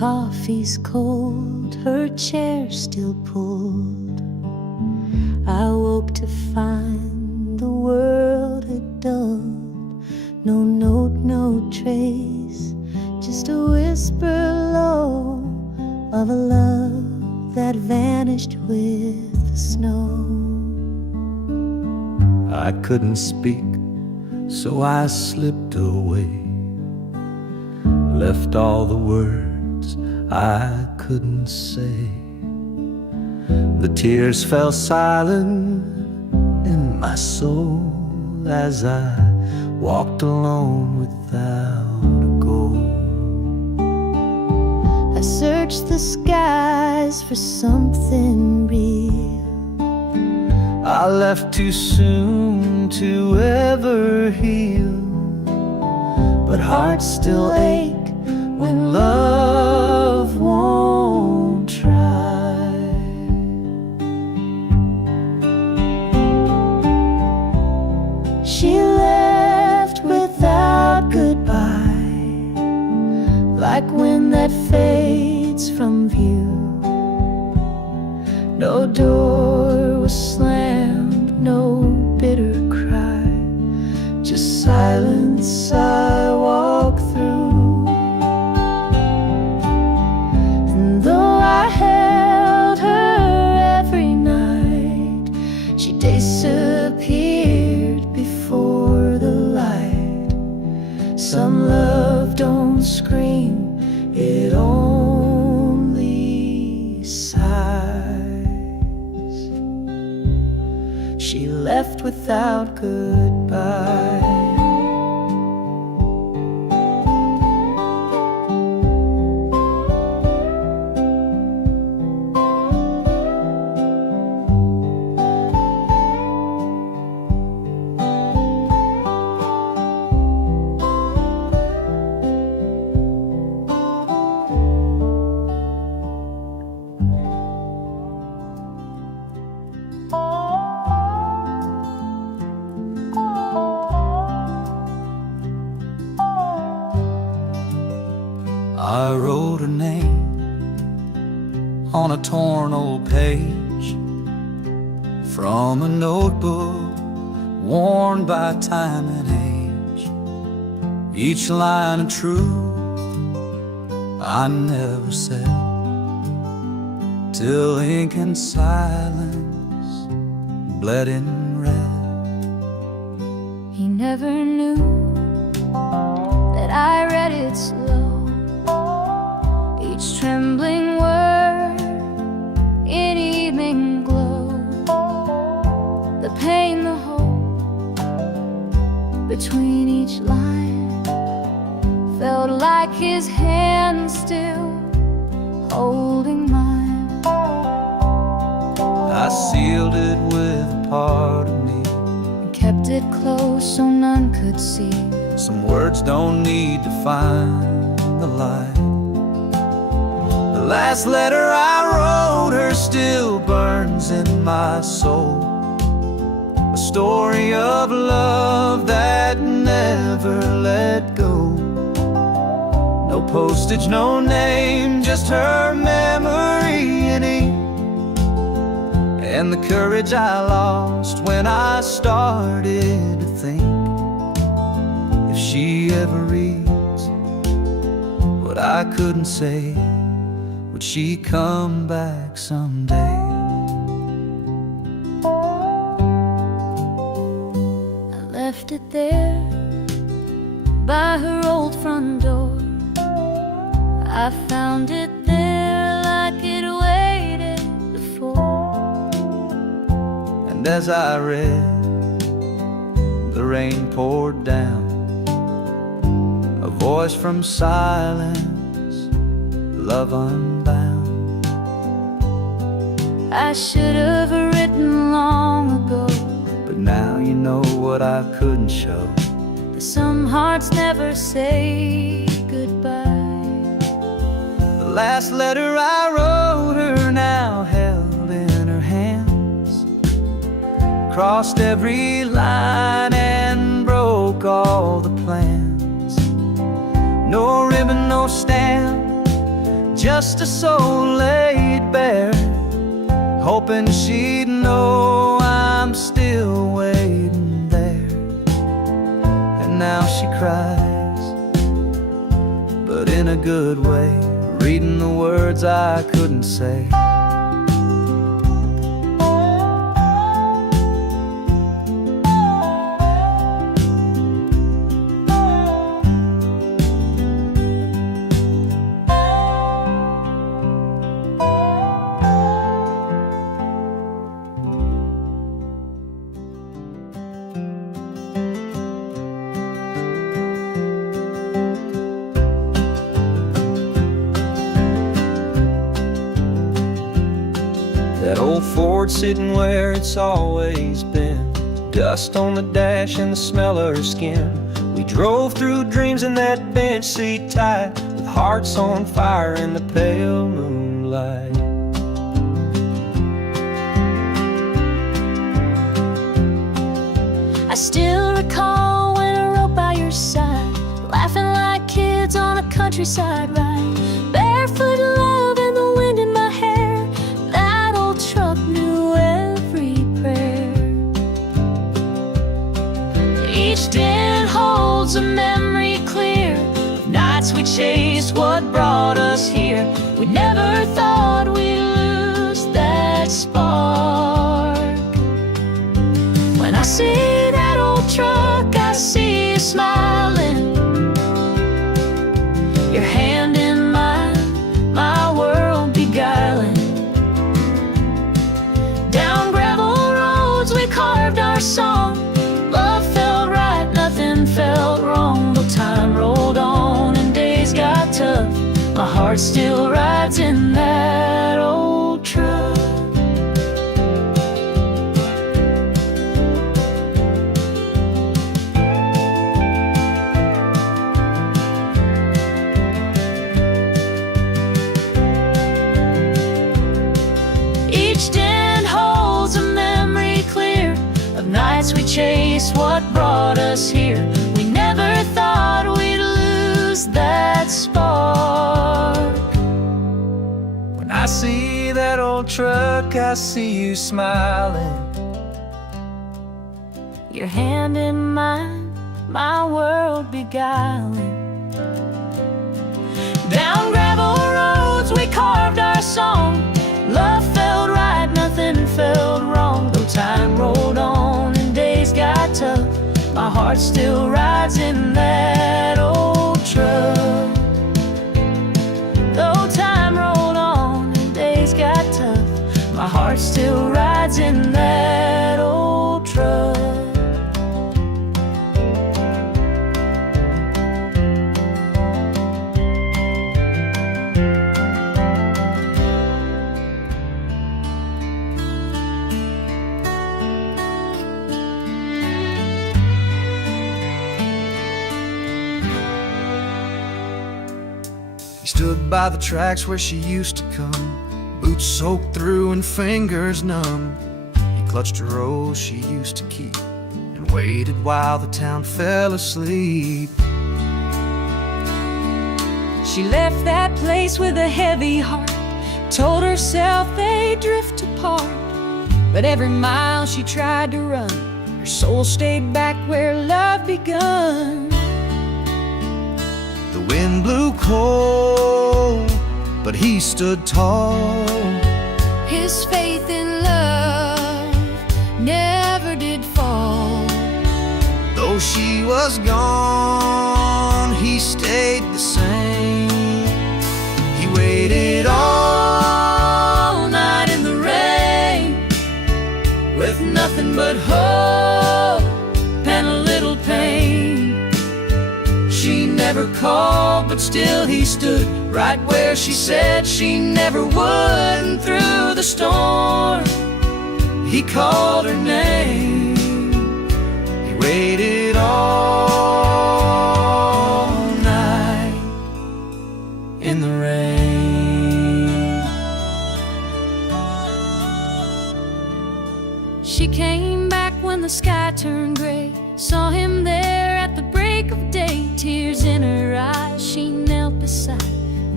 coffee's cold, her chair still pulled. I woke to find the world had dulled. No note, no trace, just a whisper low of a love that vanished with the snow. I couldn't speak, so I slipped away, left all the words I couldn't say. The tears fell silent in my soul as I walked alone without a goal. I searched the skies for something real. I left too soon to ever heal, but hearts still ache when love won't try. She left without goodbye, like wind that fades from view. No door was slammed, no bitter cry, just silence I walk through. And though I held her every night, she disappeared before the light. Some love don't scream, it only sighs. She left without goodbye. I wrote her name on a torn old page from a notebook worn by time and age. Each line of truth I never said, till ink and silence bled in red. He never knew that I read it slow, each trembling word in evening glow. The pain, the hope between each line felt like his hand still holding mine. I sealed it with a part of me, And kept it close so none could see. some words don't need to find the light. The last letter I wrote her still burns in my soul, a story of love that never let go. No postage, no name, just her memory in ink, and the courage I lost when I started to think, if she ever reads what I couldn't say, would she come back someday? I left it there by her old front door. I found it there like it waited before. And as I read, the rain poured down, a voice from silence, love unbound. I should have written long ago, But now you know what I couldn't show. that some hearts never say goodbye. The last letter I wrote her now held in her hands, crossed every line and broke all the plans. No ribbon, no stamp, just a soul laid bare, hoping she'd know I'm still waiting there. And now she cries, but in a good way, reading the words I couldn't say. That old Ford sitting where it's always been, dust on the dash and the smell of her skin. We drove through dreams in that bench seat tight, with hearts on fire in the pale moonlight. I still recall when I rode by your side, laughing like kids on a countryside ride, barefoot love and the wind in my hair. That old truck knew every prayer. Each dent holds a memory clear of nights we chased what brought us here. We never thought we'd lose that spark. When I see that old truck, I see you smiling, your hand in mine, my world beguiling. Down gravel roads we carved our song. Love felt right, nothing felt wrong. Though time rolled on and days got tough, my heart still rides in that old truck. Each dent holds a memory clear of nights we chased what brought us here. We never thought we'd lose that spark. When I see that old truck, I see you smiling, Your hand in mine, my world beguiling. Down gravel roads we carved our song. Love felt right, nothing felt wrong. Though time rolled on and days got tough, my heart still rides in that old truck. Though time rolled on and days got tough, my heart still rides in that old truck. He stood by the tracks where she used to come, boots soaked through and fingers numb. He clutched a rose she used to keep and waited while the town fell asleep. She left that place with a heavy heart, told herself they'd drift apart. But every mile she tried to run, her soul stayed back where love begun. The wind blew cold, but he stood tall. His faith in love never did fall. Though she was gone, he stayed the same. He waited all night in the rain, With nothing but hope and a little pain. She never called, but still he stood right where she said she never would. And through the storm, he called her name. he waited all Night in the rain. She came back when the sky turned gray, saw him there at the break of day. Tears in her eyes, she knelt beside and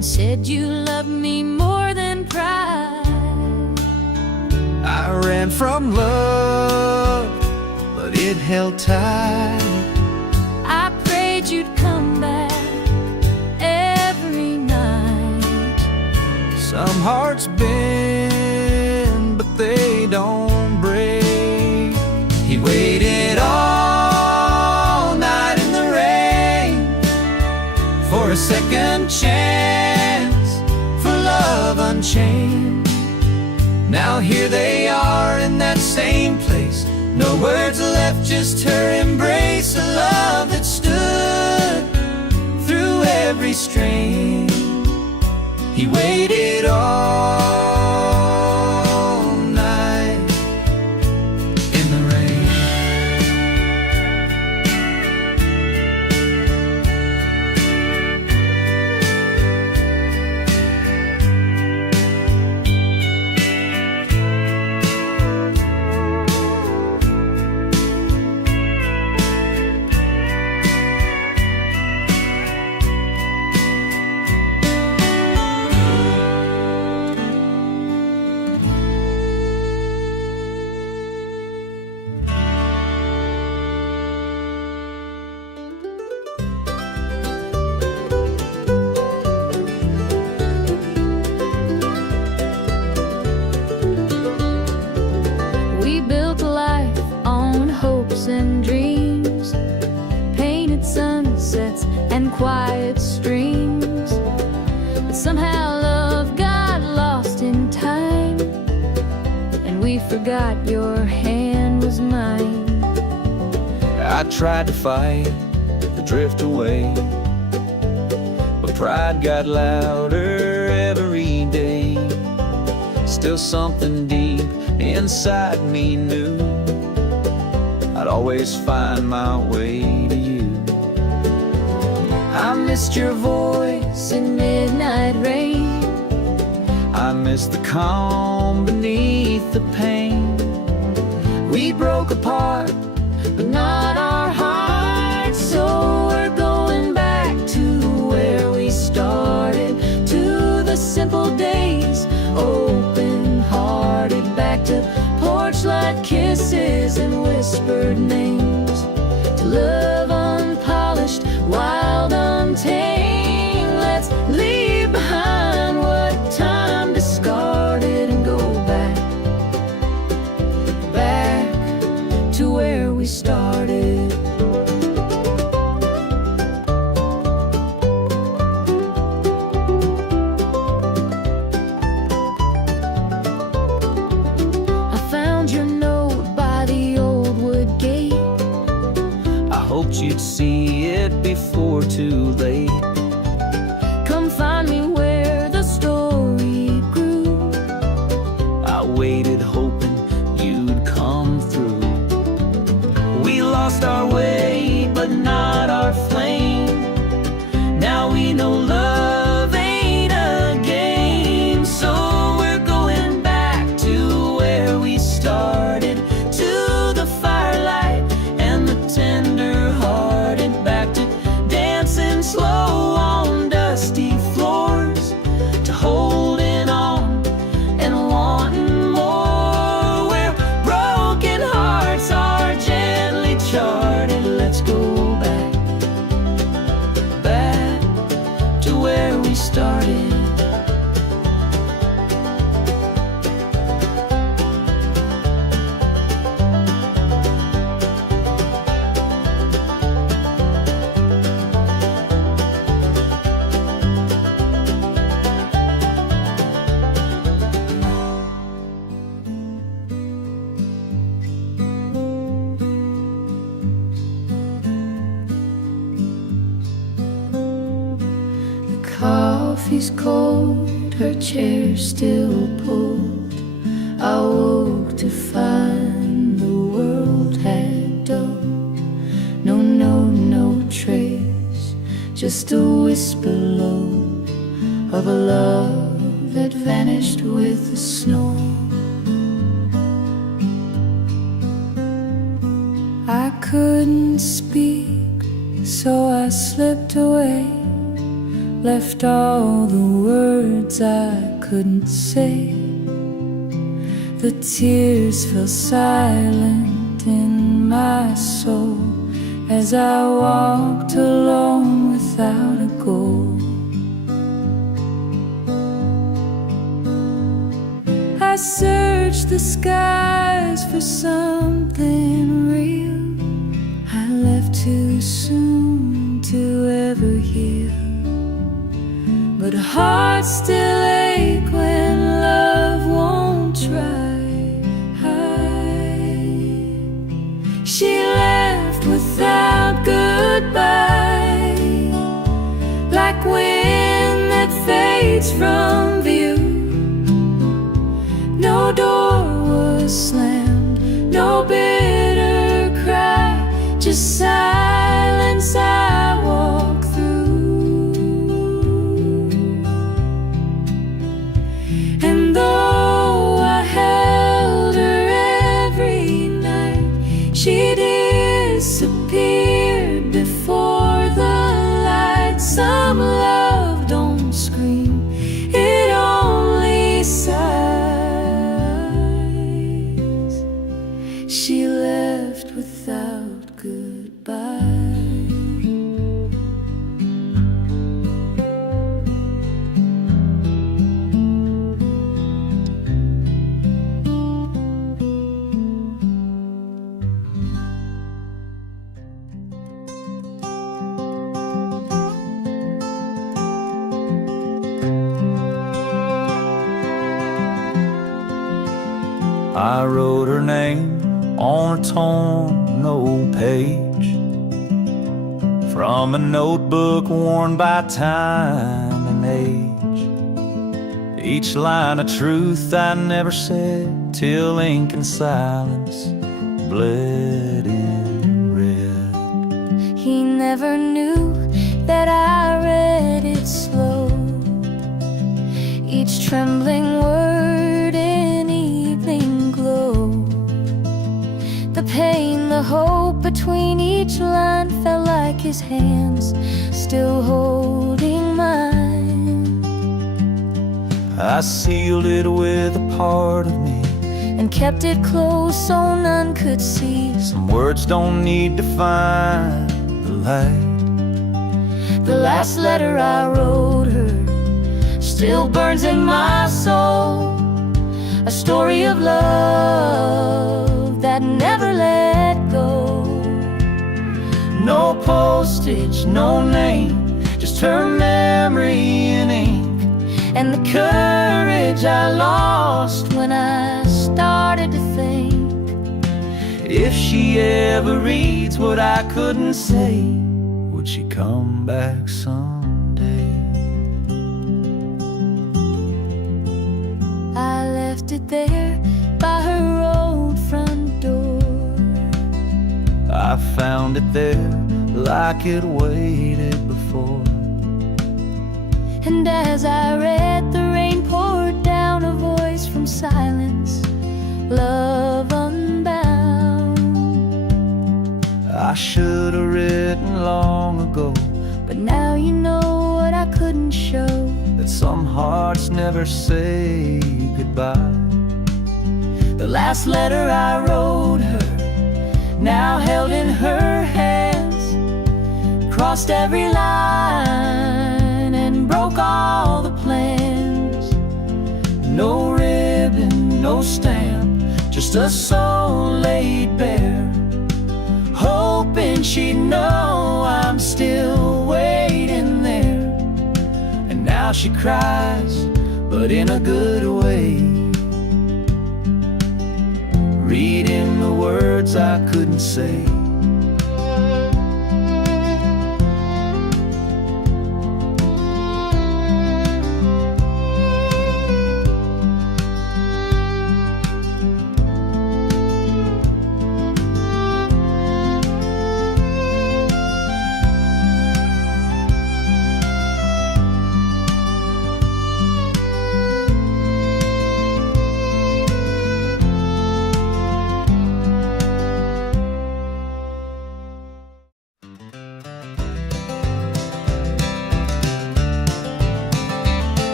said you loved me more than pride. I ran from love, but it held tight. I prayed you'd come back every night. Some hearts bend, but they don't break. He waited all night in the rain for a second chance, for love unchained. Now here they are in that same place. No words left, just her embrace. A love that stood through every strain. He waited all night in the rain. We built a life on hopes and dreams, painted sunsets and quiet streams. But somehow love got lost in time, and we forgot your hand was mine. I tried to fight the drift away, but pride got louder every day. Still something deep inside me knew I'd always find my way to you. I missed your voice in midnight rain. I missed the calm beneath the pain. We broke apart, but not our hearts. So we're going back to where we started, to the simple days, open-hearted, back to porch light kisses and whispered names, to love unpolished, wild, untamed. Let's leave behind what time discarded and go back, back to where we started. I found your note by the old wood gate. I hoped you'd see it before too late. Come find me where the story grew. I waited hoping you'd come through. We lost our way, but not our flame. Now we know love ain't a game. So we're going back to where we started, to the firelight and the tender-hearted, back to dancing slow on dusty floors, to holding on and wanting more, where broken hearts are gently charted. Let's go back, back to where we started. The coffee's cold, her chair still pulled. I woke to find the world had dulled. No trace, just a whisper low of a love that vanished with the snow. I couldn't speak, so I slipped away, left all the words I couldn't say. The tears fell silent in my soul as I walked alone without a goal. I searched the skies for something real. I left too soon to ever heal, but hearts still ache when love won't try. She left without goodbye, like wind that fades from view. No door was slammed, no bitter cry, just silence I walk through. And though I held her every night, she disappeared before the light. Some love don't scream, it only sighs. She left without goodbye. I wrote her name on a torn old page from a notebook worn by time and age. Each line of truth I never said till ink and silence bled in red. He never knew that I read it slow, each trembling word in evening glow. The pain, the hope between each line felt like his hands still holding mine. I sealed it with a part of me and kept it close so none could see. Some words don't need to find the light. The last letter I wrote her still burns in my soul, a story of love that never let go. No postage, no name, just her memory in ink, and the courage I lost when I started to think. If she ever reads what I couldn't say, would she come back someday? I left it there by her old front door. I found it there like it waited before. And as I read, the rain poured down, a voice from silence, love unbound. I should have written long ago, but now you know what I couldn't show, that some hearts never say goodbye. the last letter I wrote her, now held in her hands, crossed every line and broke all the plans. No ribbon, no stamp, just a soul laid bare, hoping she'd know I'm still waiting there. And now she cries, but in a good way, reading the words I couldn't say.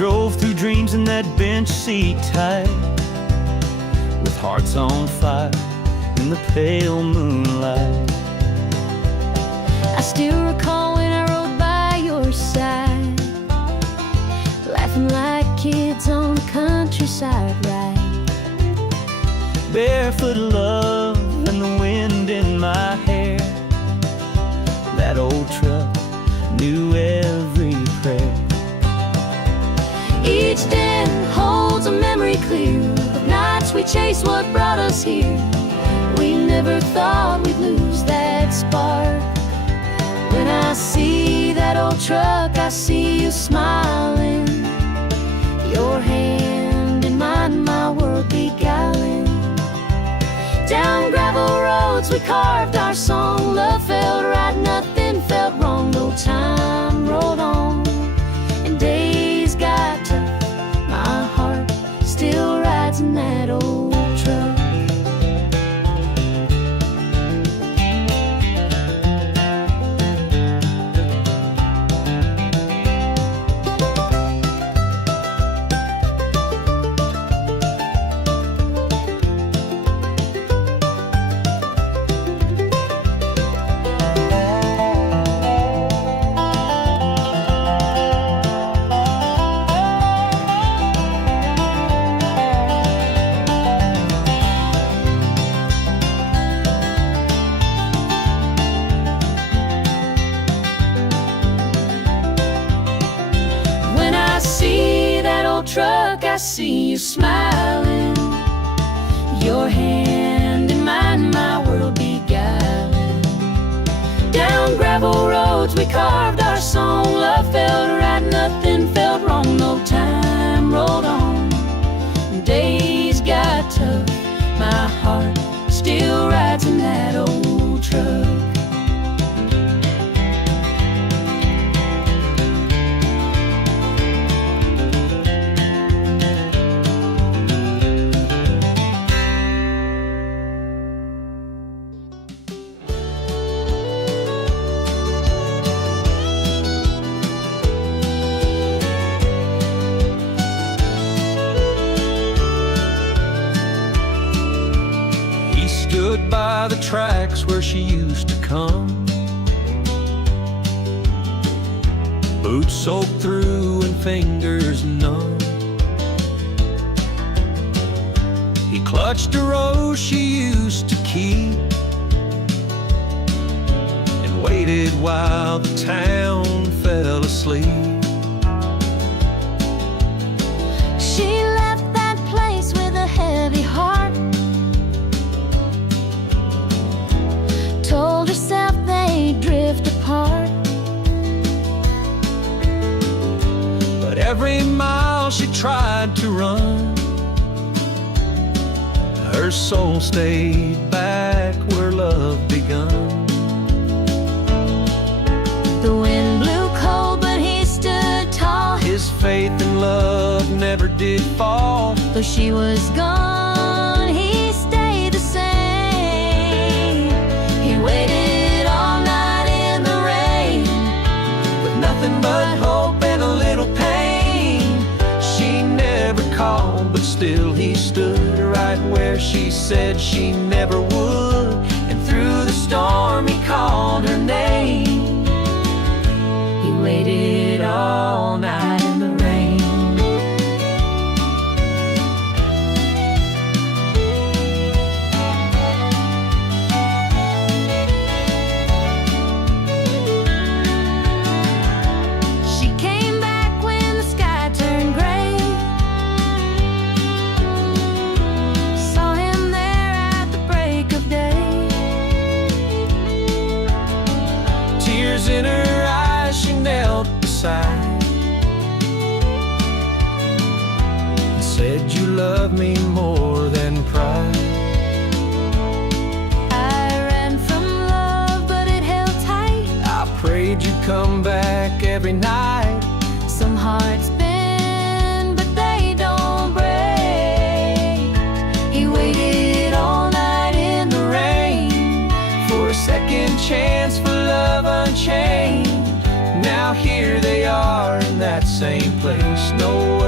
drove through dreams in that bench seat tight, with hearts on fire in the pale moonlight. I still recall when I rode by your side, laughing like kids on the countryside ride. Barefoot love and the wind in my hair, that old truck knew every prayer. Each den holds a memory clear of nights we chased what brought us here. We never thought we'd lose that spark. When I see that old truck, I see you smiling, your hand in mine, my world beguiling. Down gravel roads we carved our song. Love felt right, nothing felt wrong. No time rolled on and days got tough. My heart still rides in that old truck. Truck, I see you smiling, your hand in mine, my world beguiling. Down gravel roads we carved our song. Love felt right, nothing felt wrong. No time rolled on, days got tough. My heart still rides in that old truck. Stood by the tracks where she used to come, boots soaked through and fingers numb. He clutched a rose she used to keep and waited while the town fell asleep. She left that place with a heavy heart, told herself they'd drift apart. But every mile she tried to run, her soul stayed back where love begun. The wind blew cold, but he stood tall. His faith and love never did fall. Though she was gone, he stayed the same. He waited all night in the rain, With nothing but hope and a little pain. She never called, but still he stood right where she said she never would. And through the storm he called her name. he waited all night in the rain. She came back when the sky turned gray, saw him there at the break of day. Tears in her eyes, she knelt beside and said, "You love me more than pride." I ran from love, but it held tight. I prayed you'd come back every night. Some hearts bend, but they don't break. He waited all night in the rain For a second chance, for love unchained. Now here they are in that same place. No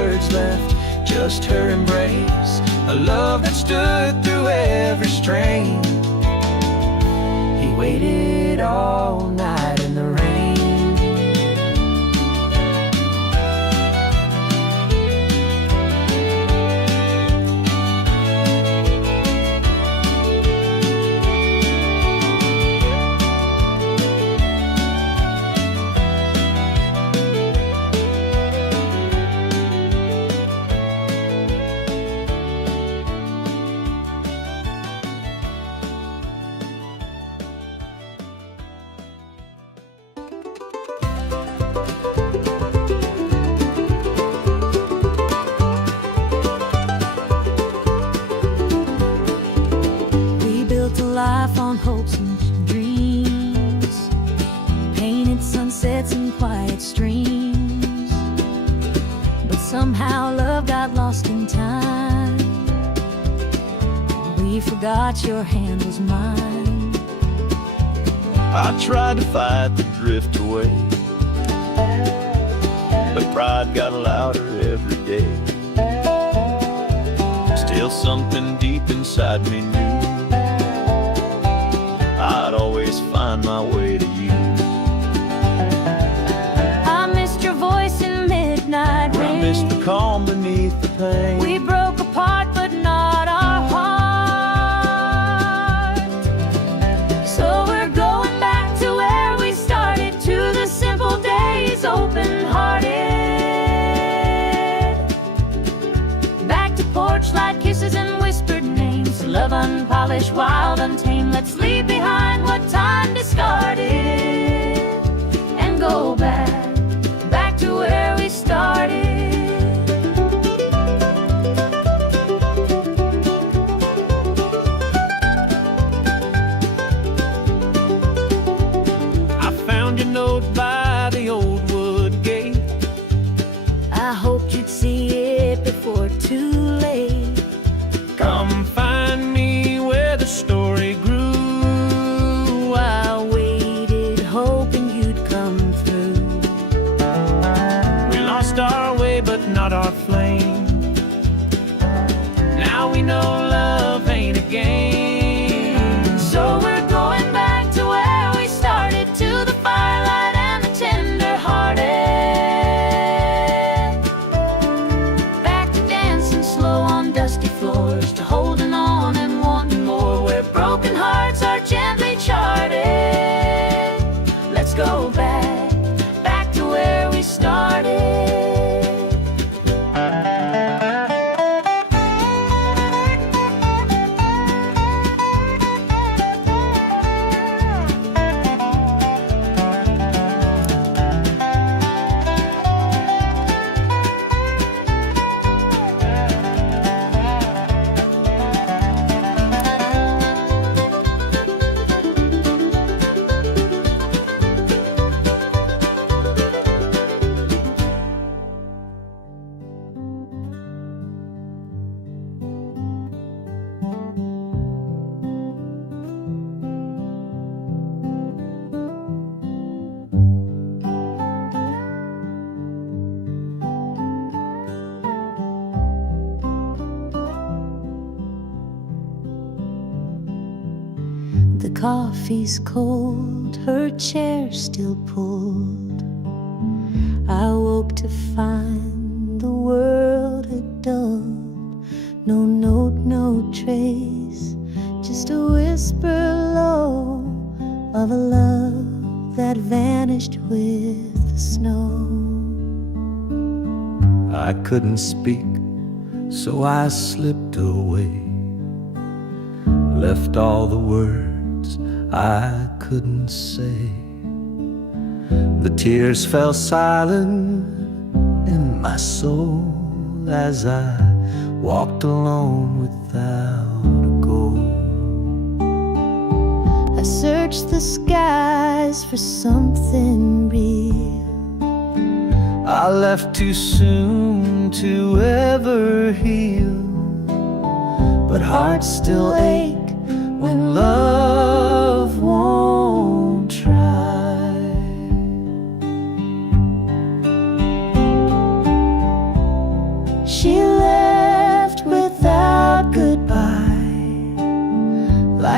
just her embrace, a love that stood through every strain. He waited all night in the rain. Life on hopes and dreams, painted sunsets and quiet streams, but somehow love got lost in time. We forgot your hand was mine. I tried to fight the drift away, but pride got louder every day. Still something deep inside me knew I'd always find my way to you. I missed your voice in midnight rain. I missed the calm beneath the pain. We broke apart, but not our heart. So we're going back to where we started, to the simple days, open-hearted. Back to porch light kisses and whispered names, love unpolished, wild, untamed. Let's leave behind what time discarded and go back to where we started. I found your note by the old wood gate. I hoped you'd see it before too late. Come find me where the story grew. I waited, hoping you'd come through. We lost our way, but not our flame. Now we know love ain't a game. So we're going back to where we started, to the firelight and the tender-hearted. Back to dancing slow on dusty floors, to holding on and wanting more, where broken hearts are gently charted. Let's go back to where we started. The coffee's cold, her chair still pulled. I woke to find the world had dulled. No note, no trace, just a whisper low of a love that vanished with the snow. I couldn't speak, so I slipped away, left all the words I couldn't say. The tears fell silent in my soul as I walked alone without a goal. I searched the skies for something real. I left too soon to ever heal, but hearts still ache when love won't try. She left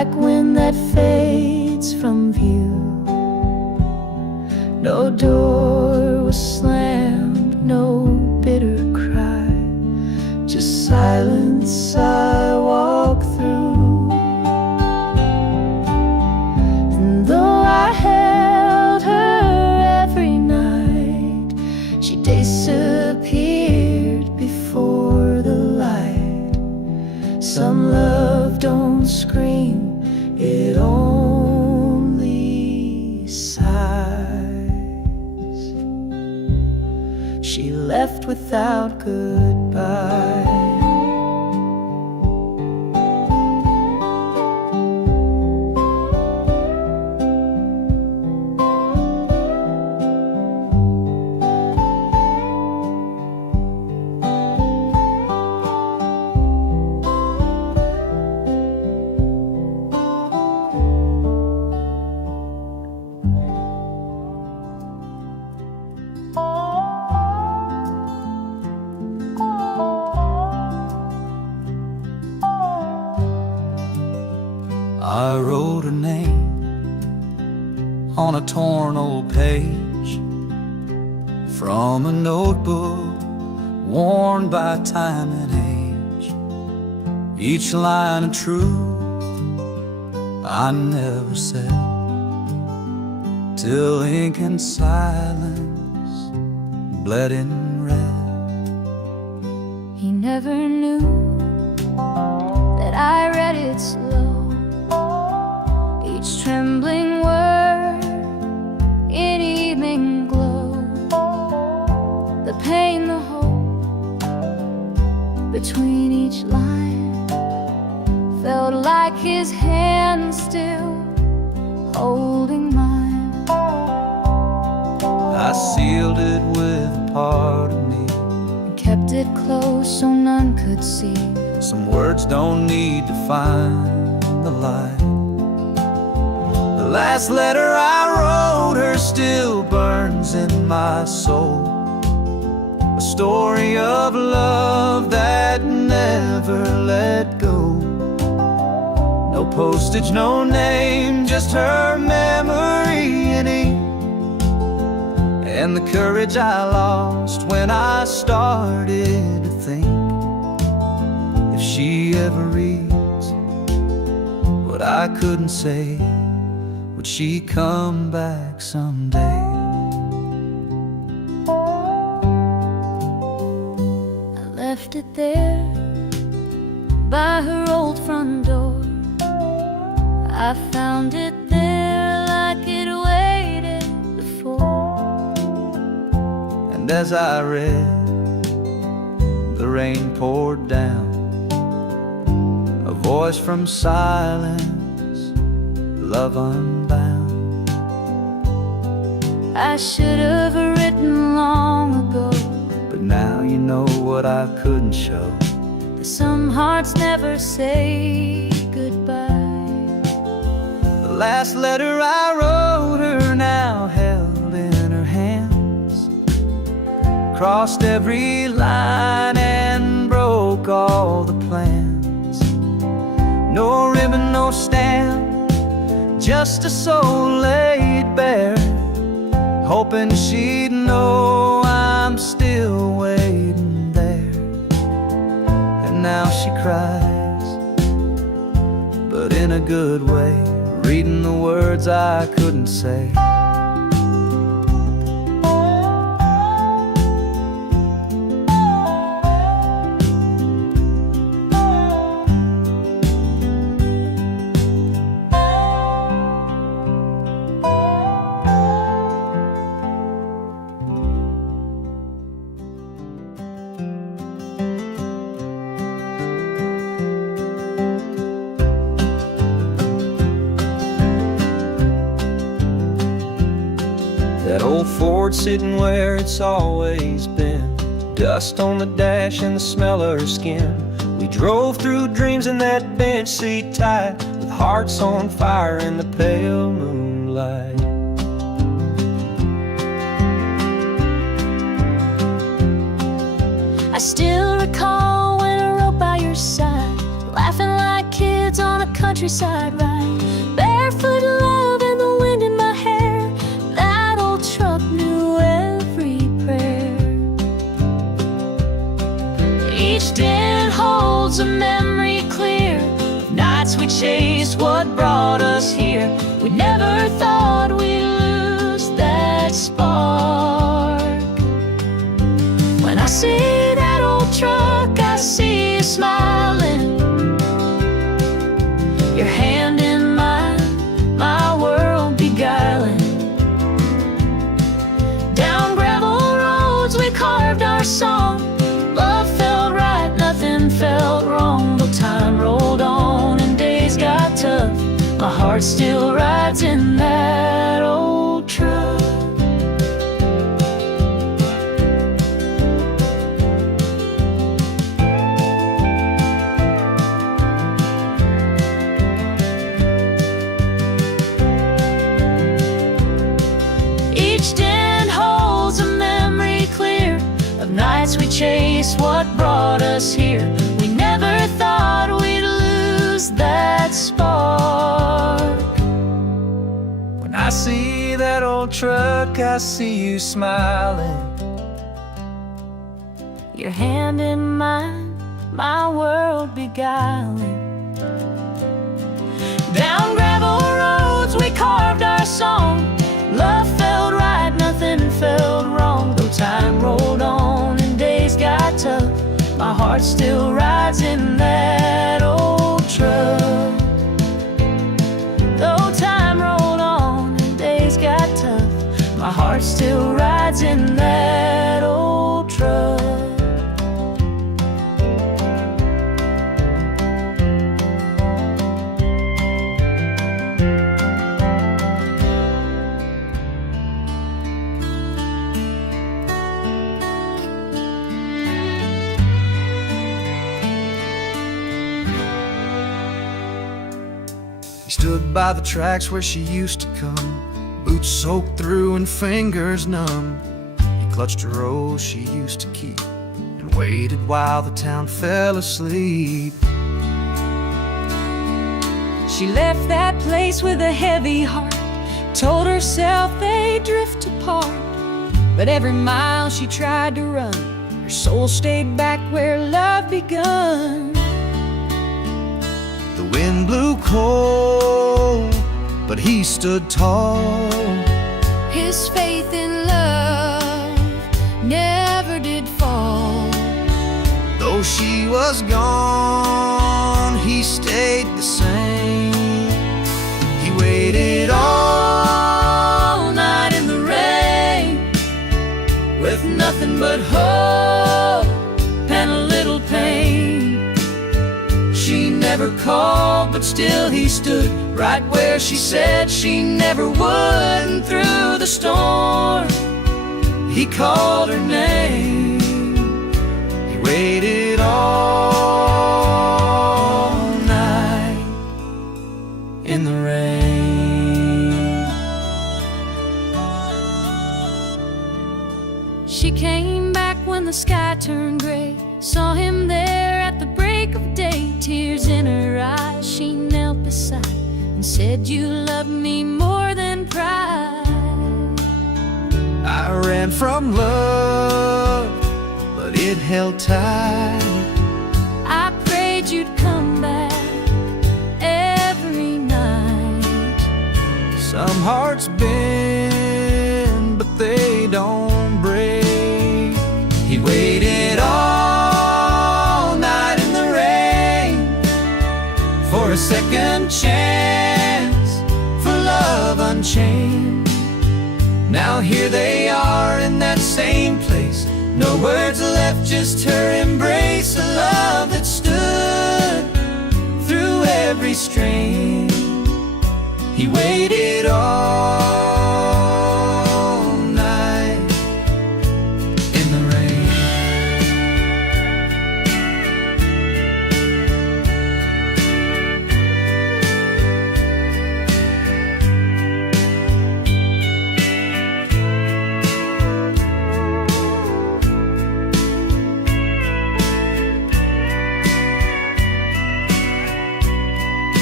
like wind that fades from view. No door was slammed, no bitter cry, just silence I walk through. And though I held her every night, she disappeared before the light. Some love don't scream, it only sighs. She left without goodbye. I wrote her name on a torn old page from a notebook worn by time and age. Each line of truth I never said, till ink and silence bled in red. He never knew that I read it slow, each trembling word in evening glow. The pain, the hope between each line felt like his hand still holding mine. I sealed it with a part of me, And kept it close so none could see. some words don't need to find the light. The last letter I wrote her still burns in my soul, a story of love that never let go. No postage, no name, just her memory in ink, and the courage I lost when I started to think, if she ever reads what I couldn't say, would she come back someday? I left it there by her old front door. I found it there like it waited before. And as I read, the rain poured down, a voice from silence, love unbound. I should have written long ago, But now you know what I couldn't show. that some hearts never say goodbye. The last letter I wrote her now held in her hands, crossed every line and broke all the plans. No ribbon, no stamp, just a soul laid bare, hoping she'd know I'm still waiting there. And now she cries, but in a good way, reading the words I couldn't say. That old Ford sitting where it's always been, dust on the dash and the smell of her skin. We drove through dreams in that bench seat tight, with hearts on fire in the pale moonlight. I still recall when I rode by your side, laughing like kids woods on a countryside ride, barefoot love and the wind in my hair. That old truck knew every prayer. Each den holds a memory clear of nights we chased what brought us here. We never thought we'd lose that spark. When I see that old truck, I see you smiling, your hand in mine, my world beguiling. Down gravel roads we carved our song. Love felt right, nothing felt wrong. Though time rolled on and days got tough, my heart still rides in that old truck. Each den holds a memory clear of nights we chased what brought us here. We never thought we'd lose that spark. When I see that old truck, I see you smiling, Your hand in mine, my world beguiling. Down gravel roads we carved our song. Love felt right, nothing felt wrong. Though time rolled on and days got tough, my heart still rides in that old truck. Though time rolled on and days got tough, my heart still rides in that old truck. He stood by the tracks where she used to come, boots soaked through and fingers numb. He clutched a rose she used to keep and waited while the town fell asleep. She left that place with a heavy heart, told herself they'd drift apart. But every mile she tried to run, her soul stayed back where love begun. The wind blew cold, but he stood tall. His faith in love never did fall. Though she was gone, he stayed the same. He waited all night in the rain, With nothing but hope and a little pain. she never called, but still he stood right where she said she never would. And through the storm, he called her name. He waited all night in the rain. She came back when the sky turned gray, saw him there at the break of day. Tears in her eyes, she knelt beside and said, "You love me more than pride." I ran from love, but it held tight. I prayed you'd come back every night. Some hearts bend, but they don't break. He waited all night in the rain for a second chance, for love unchained. Now here they are in that same place, no words left, just her embrace. A love that stood through every strain. He waited all night in the rain.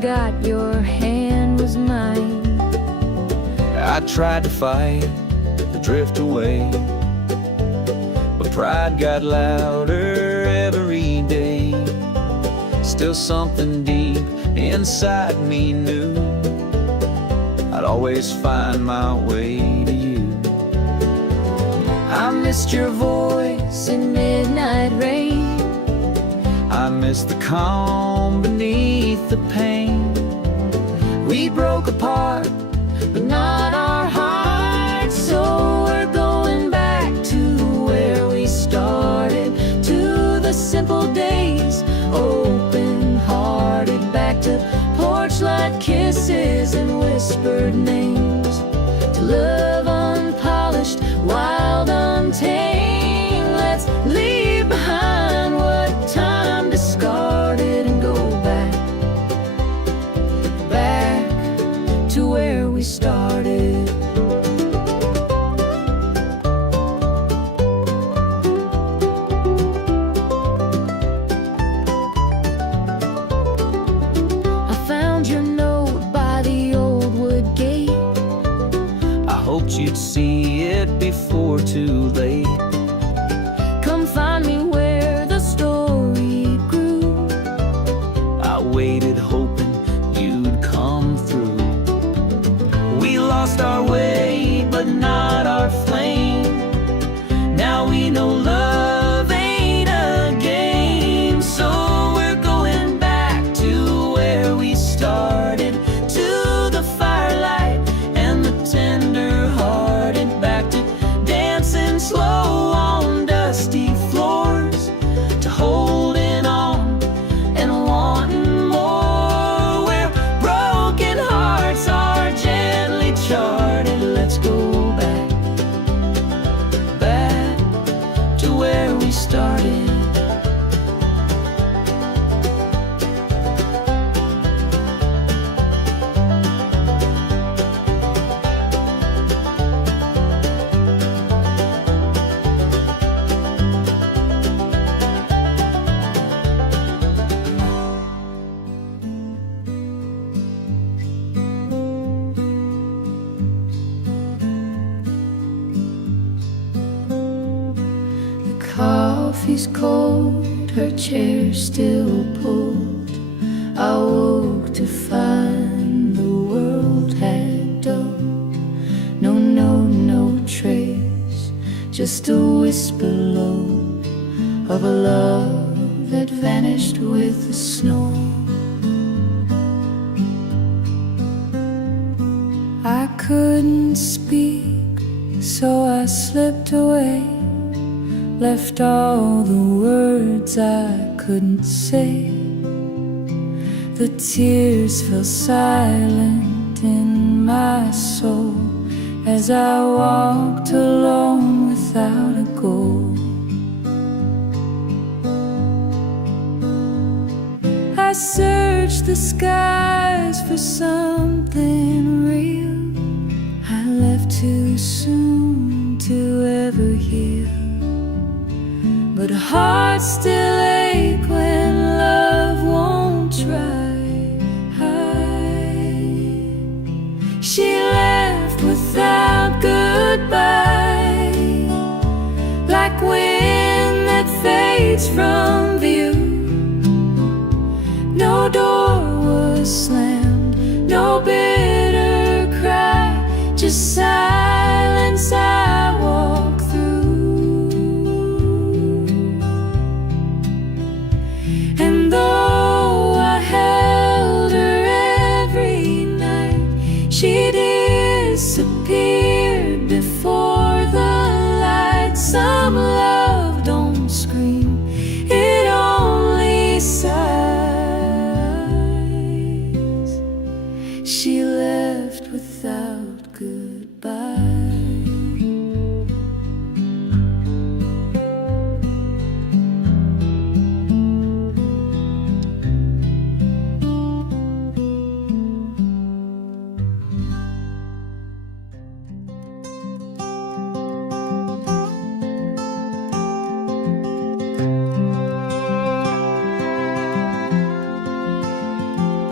forgot your hand was mine. I tried to fight, to drift away, but pride got louder every day. Still something deep inside me knew I'd always find my way to you. I missed your voice in midnight rain. I miss the calm beneath the pain. We broke apart, but not our hearts. So we're going back to where we started, to the simple days, open-hearted, back to porch light kisses and whispered names, to love unpolished, wild, untamed. Let's leave behind what time discarded and go back to where we started. I found your note by the old wood gate. I hoped you'd see it before too late. Come find me where the story grew. I waited hoping you'd come through. We lost our way, but not our flame. Now we know love ain't a game. So we're going back to where we started, to the firelight and the tender-hearted, back to dancing slow on dusty floors, to holding on and wanting more, where broken hearts are gently charted. Let's go back to where we started. Coffee's cold, her chair still pulled. I woke to find the world had dulled. No note, no trace, just a whisper low of a love that vanished with the snow. I couldn't speak, so I slipped away, left all the words I couldn't say. The tears fell silent in my soul as I walked alone without a goal. I searched the skies for something real. I left too soon to ever heal, but hearts still ache when love won't try. She left without goodbye, like wind that fades from view. No door was slammed, no bitter cry, just silence I walk through. And though I held her every night, she disappeared before the light. Some love don't scream, it only sighs. She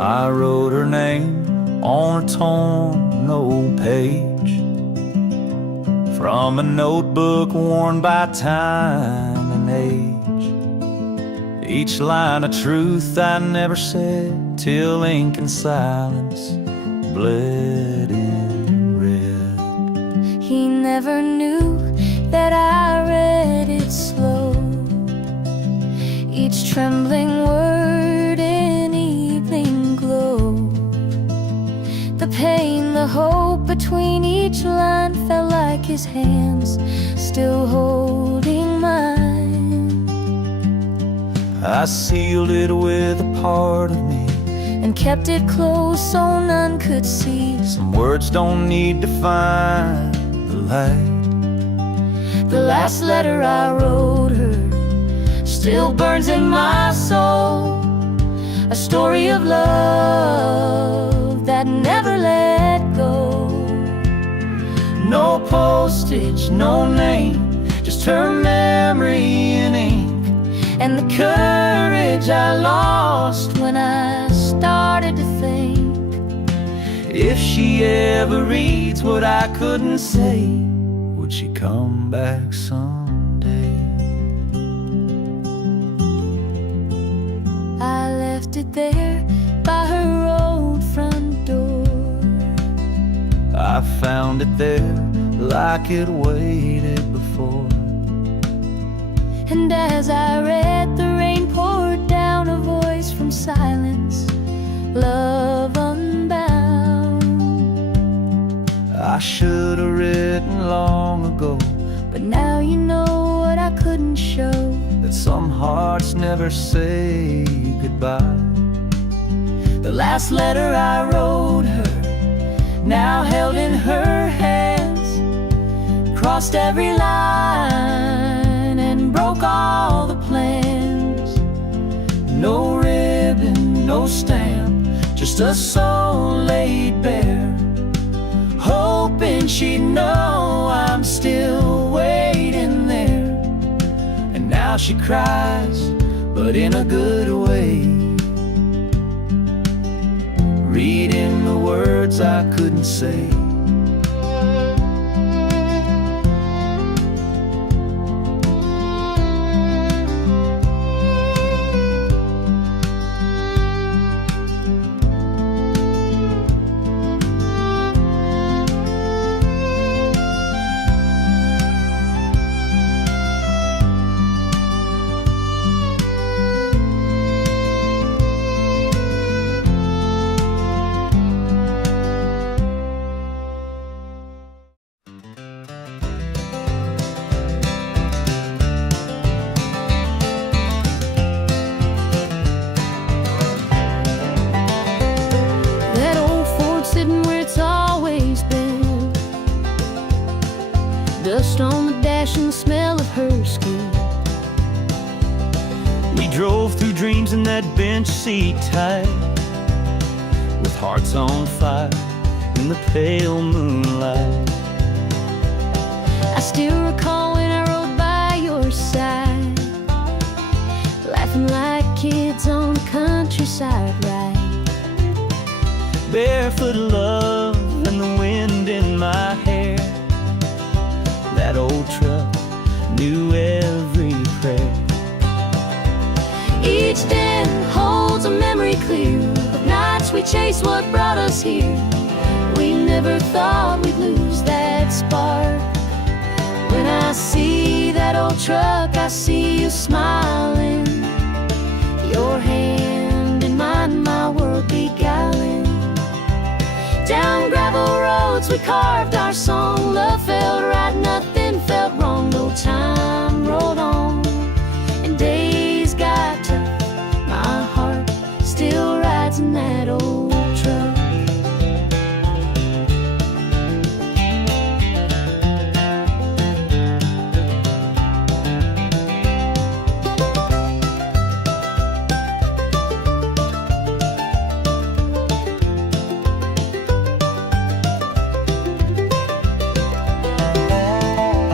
I wrote her name on a torn old page from a notebook worn by time and age. Each line of truth I never said till ink and silence bled in red. He never knew that I read it slow, each trembling word in evening glow. The pain, the hope between each line felt like his hands still holding mine. I sealed it with a part of me and kept it close so none could see. Some words don't need to find the light. The last letter I wrote her still burns in my soul, a story of love that never let go. No postage, no name, just her memory in ink, and the courage I lost when I started to think. if she ever reads what I couldn't say, would she come back someday? I left it there by her old front door. I found it there like it waited before. And as I read, the rain poured down, a voice from silence, love unbound. I should have written long ago, But now you know what I couldn't show, that some hearts never say goodbye. the last letter I wrote her, now held in her hands, crossed every line and broke all the plans. No ribbon, no stamp, just a soul laid bare, hoping she'd know I'm still waiting there. and now she cries, but in a good way, reading the words I couldn't say. That old Ford sitting where it's always been, dust on the dash and the smell of her skin. We drove through dreams in that bench seat tight, with hearts on fire in the pale moonlight. I still recall when I rode by your side, laughing like kids on a countryside ride. Barefoot love and the wind in my hair. That old truck knew every prayer. Each den holds a memory clear of nights we chased what brought us here. We never thought we'd lose that spark. When I see that old truck, I see you smiling, your hand in mine, my world beguiling. Down gravel roads we carved our song, love felt right, nothing felt wrong. No time rolled on and days got tough, my heart still rides in that old truck.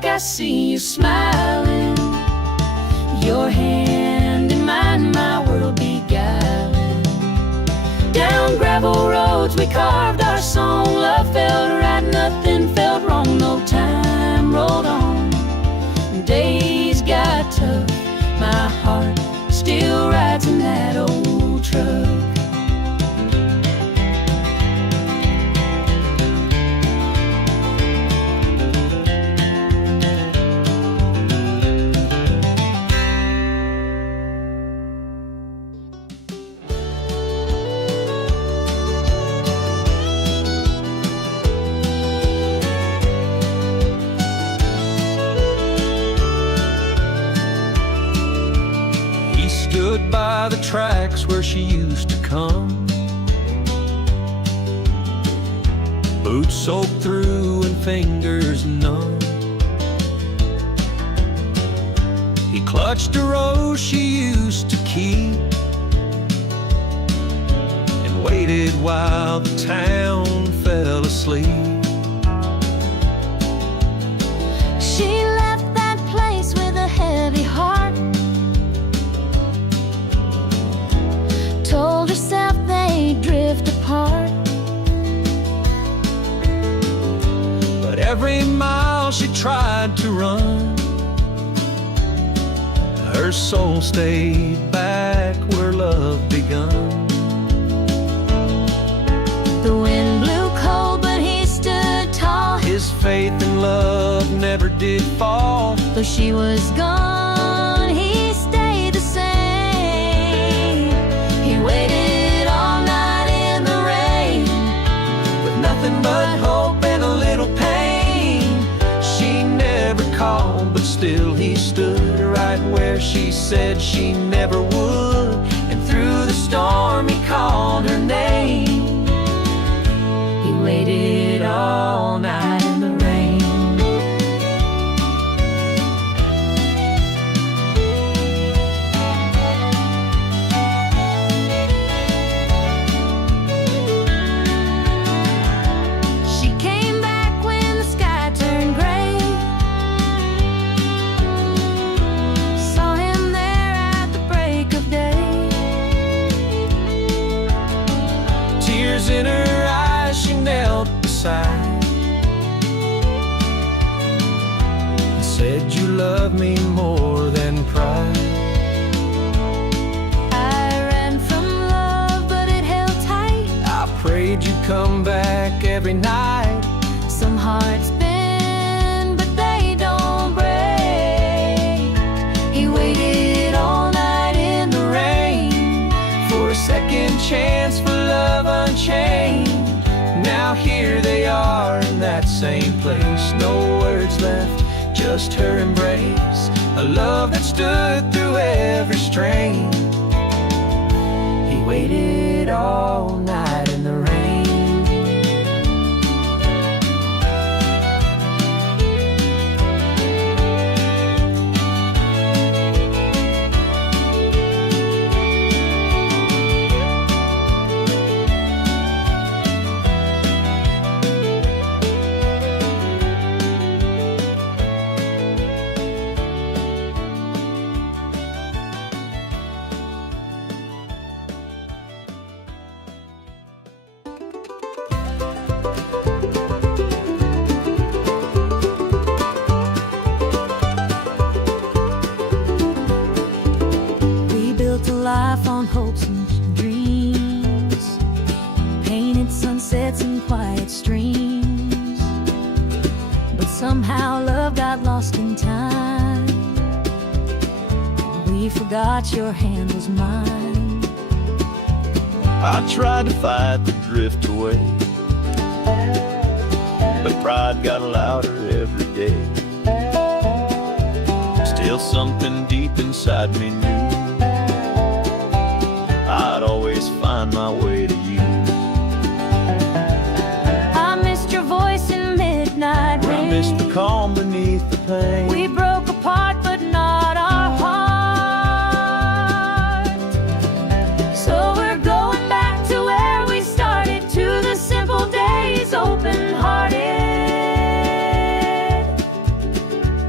look, I see you smiling. Your hand in mine, my world beguiling. Down gravel roads we carved our song. Love felt right, nothing felt wrong. No time rolled on. Days got tough. My heart still rides in that old truck. Stood by the tracks where she used to come, boots soaked through and fingers numb. He clutched a rose she used to keep and waited while the town fell asleep. She left that place with a heavy heart. Told herself they'd drift apart. But every mile she tried to run, her soul stayed back where love begun. The wind blew cold, but he stood tall. His faith in love never did fall. Though she was gone, he stayed the same. He waited all night in the rain, With nothing but hope and a little pain. She never called, but still he stood right where she said she never would. and through the storm he called her name. He waited all night in the rain. She came back when the sky turned gray. Saw him there at the break of day. Tears in her eyes, she knelt beside and said, "You love me more than pride." I ran from love, but it held tight. I prayed you'd come back every night. Some hearts bend, but they don't break. He waited all night in the rain For a second chance for love unchained. Now here they are in that same place. No words left, just her embrace. A love that stood through every strain. He waited all night in the rain. We built a life on hopes and dreams, painted sunsets and quiet streams. But somehow love got lost in time. We forgot your hand was mine. I tried to fight the drift away, but pride got louder every day. Still something deep inside me knew I'd always find my way to you. I missed your voice in midnight rain. I missed the calm beneath the pain. We broke apart, but not our heart. So we're going back to where we started, to the simple days, open-hearted.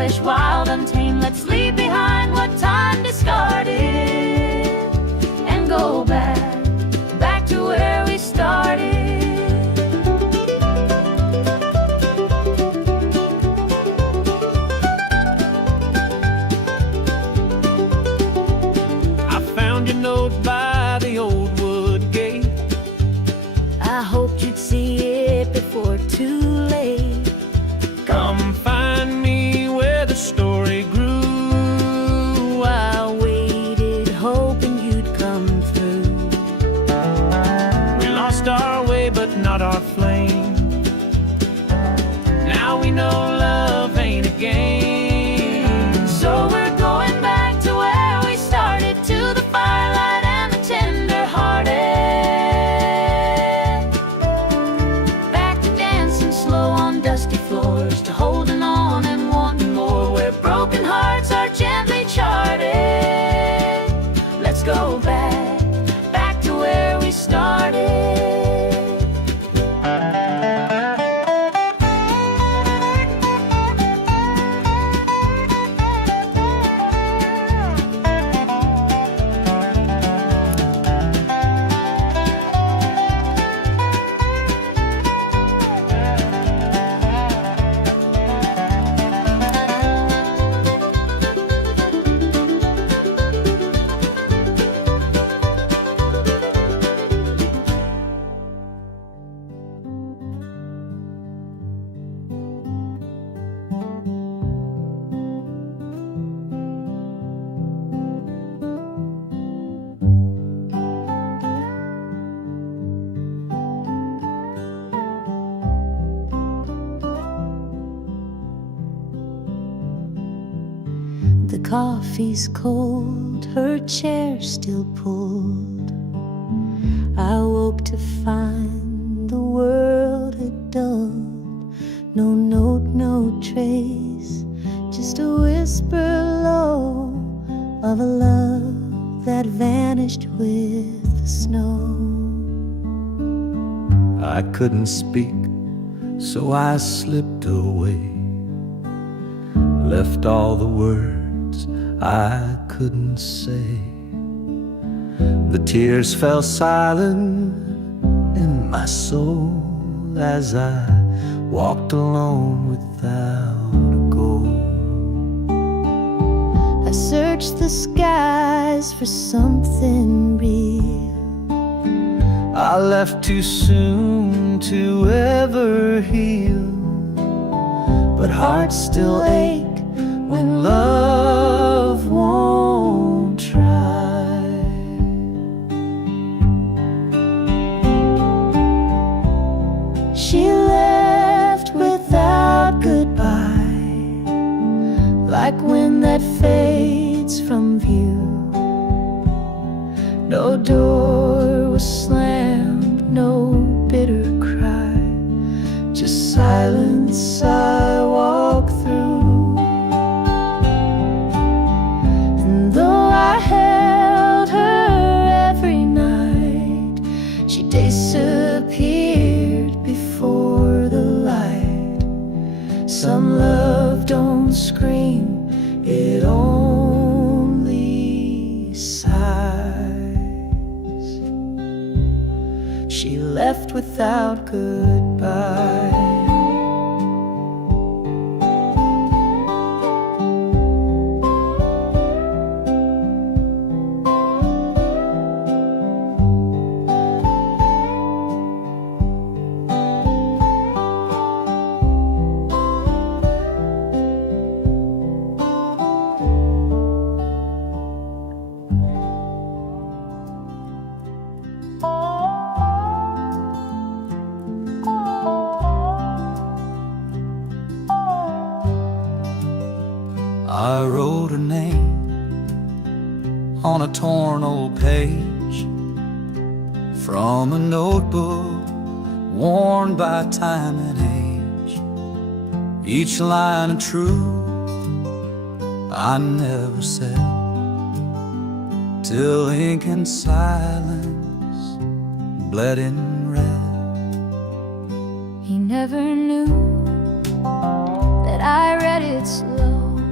selfish, wild, untamed. Let's leave behind what time discarded and go back to where we started. I found your note by the old wood gate. I hoped you'd see it before too late. Come find me where the story grew. I waited, hoping you'd come through. We lost our way, but not our flame. Now we know love ain't a game. So we're going back to where we started, to the firelight and the tender-hearted. Back to dancing slow on dusty floors, to holding on and wanting more, where broken hearts are gently charted. Let's go back to where we started. The coffee's cold, her chair still pulled. I woke to find the world had dulled. No note, no trace, just a whisper low of a love that vanished with the snow. I couldn't speak, so I slipped away, left all the words I couldn't say. The tears fell silent in my soul as I walked alone without a goal. I searched the skies for something real. I left too soon to ever heal, but hearts still ache when love won't try. She left without goodbye, like wind that fades from view. No door was slammed, no bitter cry, just silence I walk through. And though I held her every night, she disappeared before the light. Some love don't scream, it only sighs. She left without goodbye. I wrote her name on a torn old page from a notebook worn by time and age. Each line a truth I never said, till ink and silence bled in red. He never knew that I read it slow,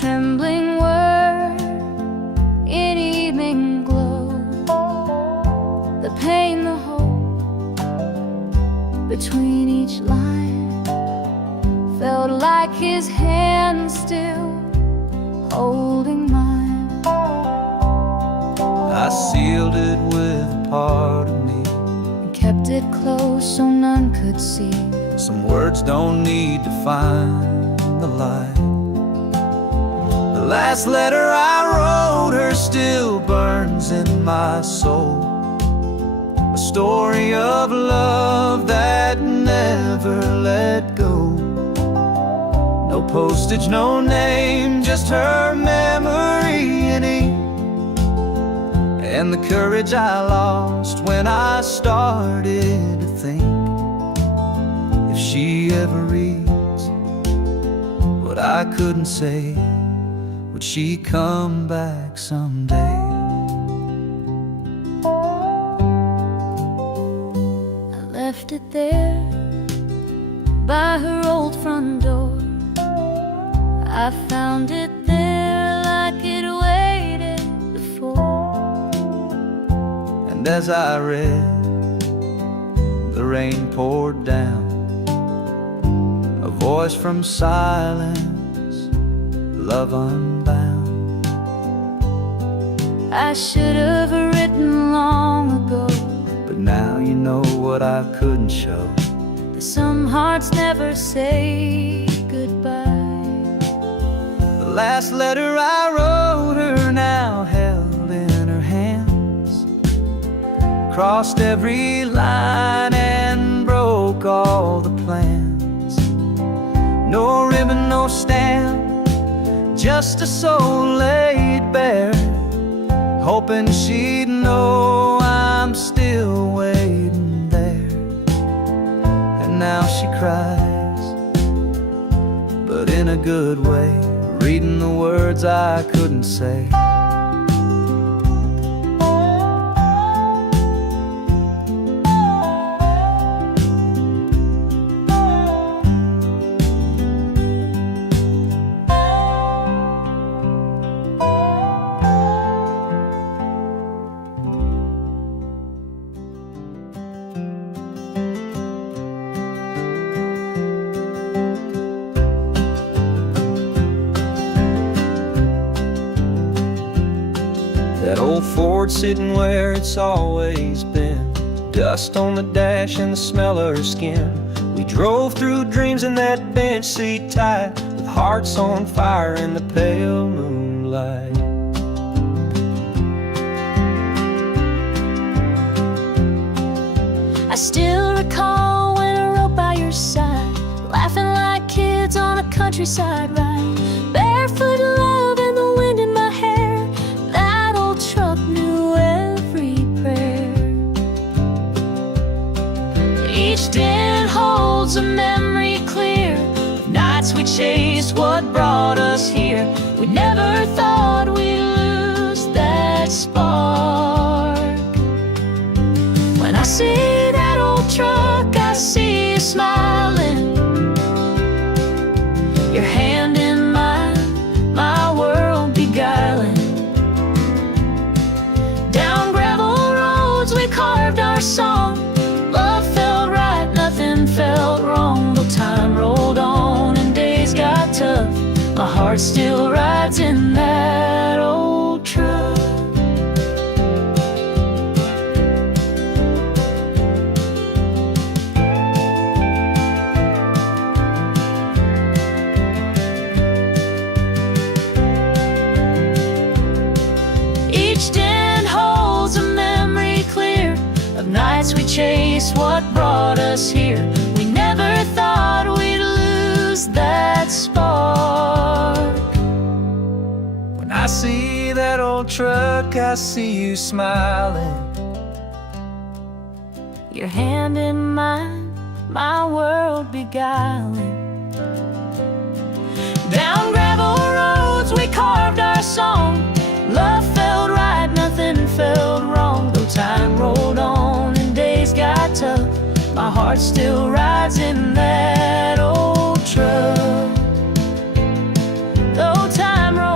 trembling word in evening glow. The pain, the hope between each line felt like his hand still holding mine. I sealed it with a part of me, And kept it close so none could see. some words don't need to find the light. The last letter I wrote her still burns in my soul, a story of love that never let go. No postage, no name, just her memory in ink, and the courage I lost when I started to think, if she ever reads what I couldn't say, would she come back someday? I left it there by her old front door. I found it there like it waited before. And as I read, the rain poured down, a voice from silence, love unbound. I should have written long ago, But now you know what I couldn't show. that some hearts never say goodbye. The last letter I wrote her now held in her hands, crossed every line and broke all the plans. No ribbon, no stamp, just a soul laid bare, hoping she'd know I'm still waiting there. And now she cries, but in a good way, reading the words I couldn't say. That old Ford sitting where it's always been, dust on the dash and the smell of her skin. We drove through dreams in that bench seat tight, with hearts on fire in the pale moonlight. I still recall when I rode by your side, laughing like kids on a countryside ride. Barefoot love and the wind in my hair, that old truck knew every prayer. Each dent holds a memory clear of nights we chased what brought us here. We never thought we'd lose that spark. When I see that old truck, I see you smiling, your hand in mine, my world beguiling. Down gravel roads we carved our song, love felt right, nothing felt wrong. Though time rolled on and days got tough, my heart still rides in that old truck. Nights we chased what brought us here. We never thought we'd lose that spark. When I see that old truck, I see you smiling, your hand in mine, my world beguiling. Down gravel roads we carved our song, love felt right, nothing felt wrong. Though time rolled on and days got tough, my heart still rides in that old truck. Though time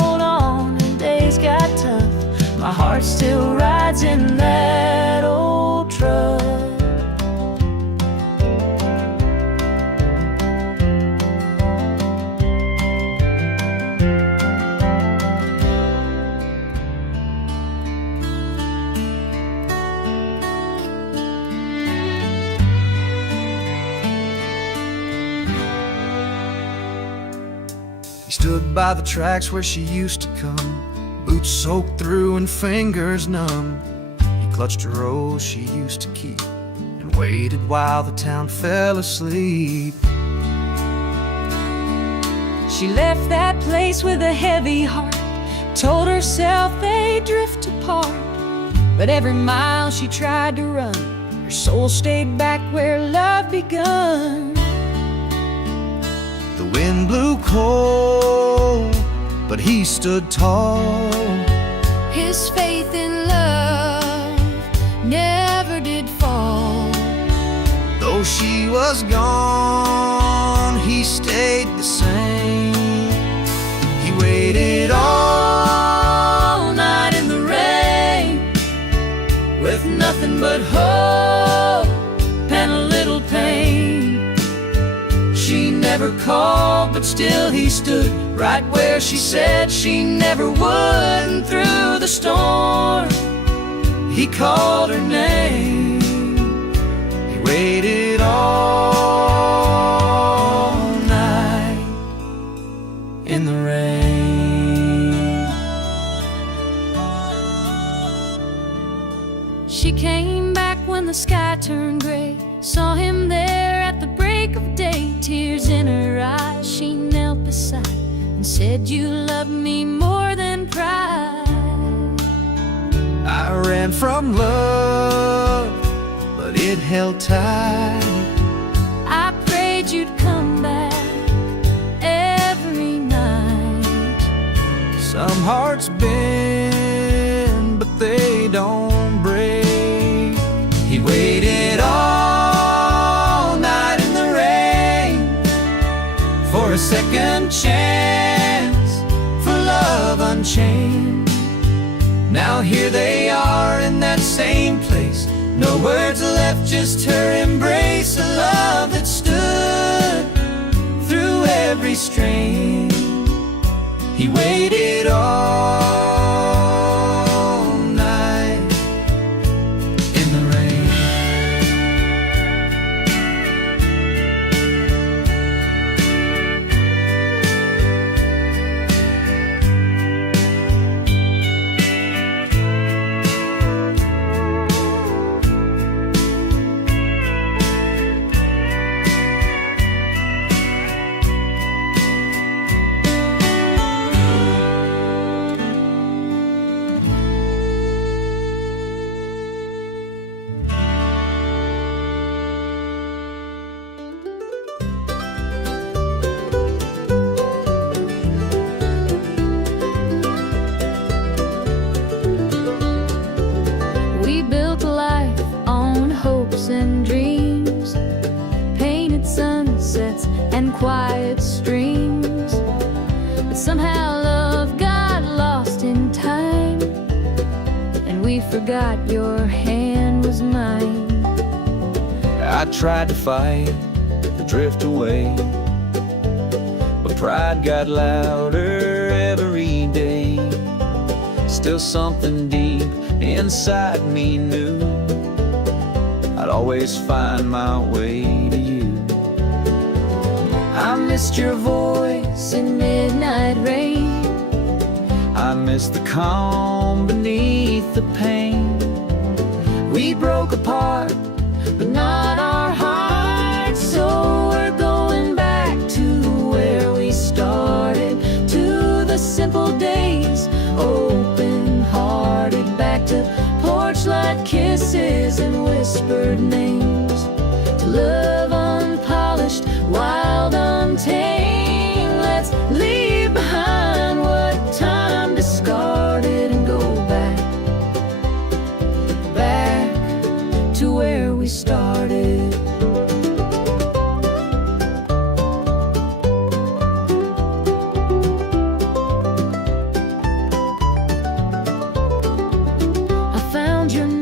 in that old truck. He stood by the tracks where she used to come, boots soaked through and fingers numb. He clutched a rose she used to keep and waited while the town fell asleep. She left that place with a heavy heart, told herself they'd drift apart. But every mile she tried to run, her soul stayed back where love begun. The wind blew cold, but he stood tall. His faith in love never did fall. Though she was gone, he stayed the same. He waited all night in the rain, With nothing but hope and a little pain. She never called, but still he stood right where she said she never would. And through the storm, he called her name. He waited all night In the rain, She came back when the sky turned gray, saw him there at the break of day. Tears in her eyes, she knelt beside and said, "You love me more than pride." I ran from love, but it held tight. I prayed you'd come back every night. Some hearts bend, but they don't break. he waited all night in the rain for a second chance, for love unchained. Now here they are in that same place, no words left, just her embrace. A love that stood through every strain. He waited all night in the rain. We built a life on hopes and dreams, painted sunsets and quiet streams. But somehow love got lost in time, and we forgot your hand was mine. I tried to fight, to drift away, but pride got louder every day. Still something deep inside me knew I'd always find my way to you. I missed your voice in midnight rain. I miss the calm beneath the pain. We broke apart, but not our hearts. So we're going back to where we started, to the simple days, open-hearted, back to porch-light kisses and whispered names, to love unpolished, wild, untamed. Let's leave behind what time discarded and go back, back to where we started. I found your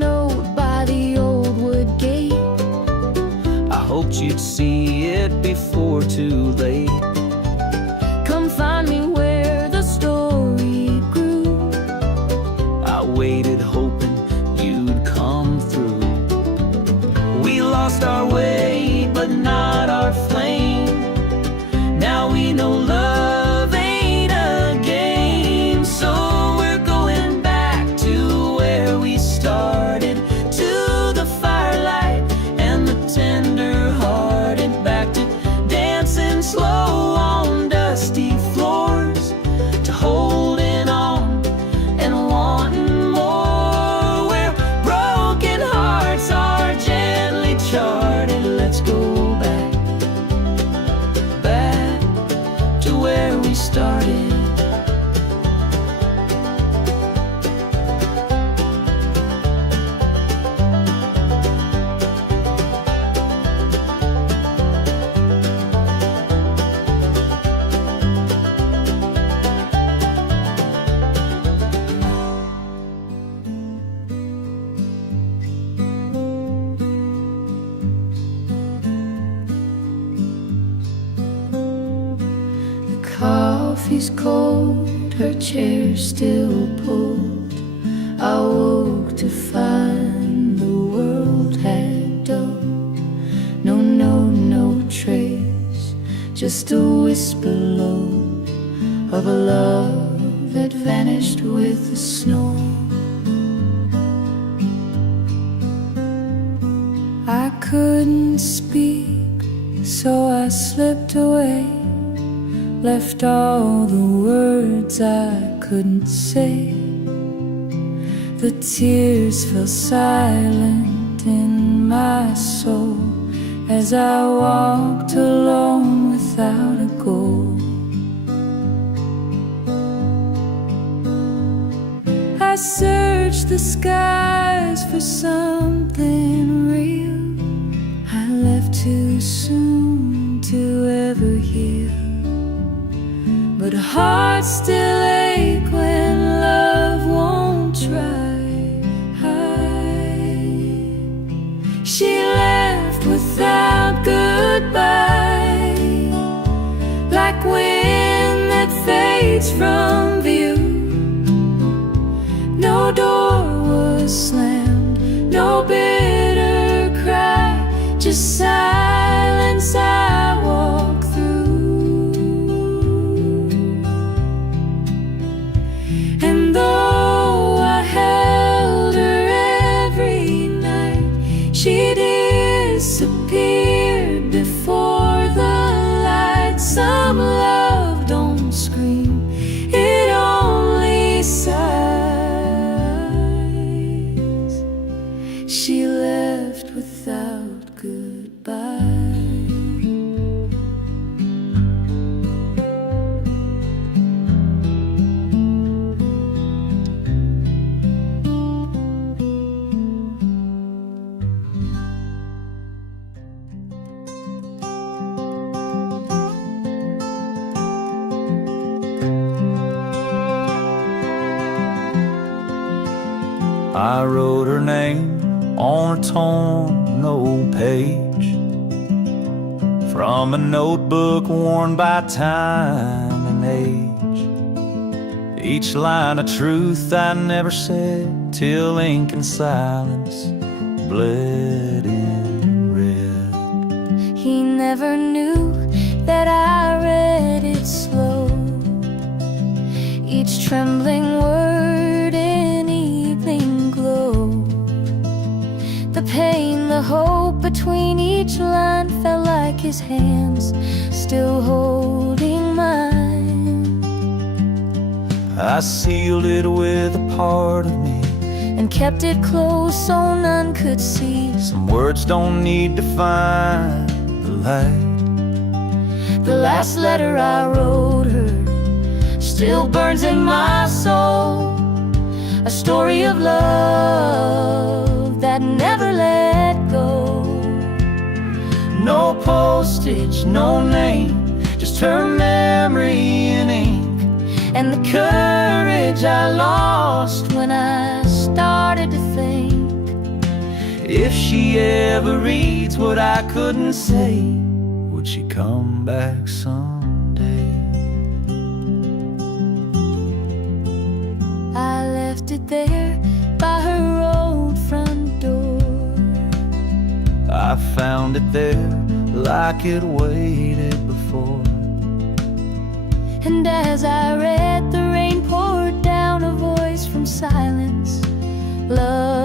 lost our way, but not our flame. Now we know love ain't a game, so we're going back to where we started, to the firelight and the tender-hearted, back to dancing slow on dusty floors, to holding on and wanting more, where broken hearts are gently charted. Let's go back, back to where we started. Coffee's cold, her chair still pulled. I woke to find the world had dulled. No note, no trace, just a whisper low of a love that vanished with the snow. I couldn't speak, so I slipped away, left all the words I couldn't say. The tears fell silent in my soul as I walked alone without a goal. I searched the skies for something real. I left too soon to ever heal, but hearts still ache when love won't try. She left without goodbye, like wind that fades from view. No door was slammed, no bitter cry, just silence I walk through. And though I held her every night, she disappeared before the light. Some love don't scream, it only sighs. She left without goodbye. I wrote her name on a torn old page from a notebook worn by time and age. Each line of truth I never said, till ink and silence bled in red. He never knew that I read it slow, each trembling word in evening glow. The pain, the hope between each line felt like his hands still holding mine. I sealed it with a part of me and kept it close so none could see. Some words don't need to find the light. The last letter I wrote her still burns in my soul, a story of love that never let go. No postage, no name, just her memory in ink, And the courage I lost when I started to think, if she ever reads what I couldn't say, would she come back someday? I left it there by her old front door. I found found it there like it waited before. And as I read, the rain poured down, a voice from silence. Love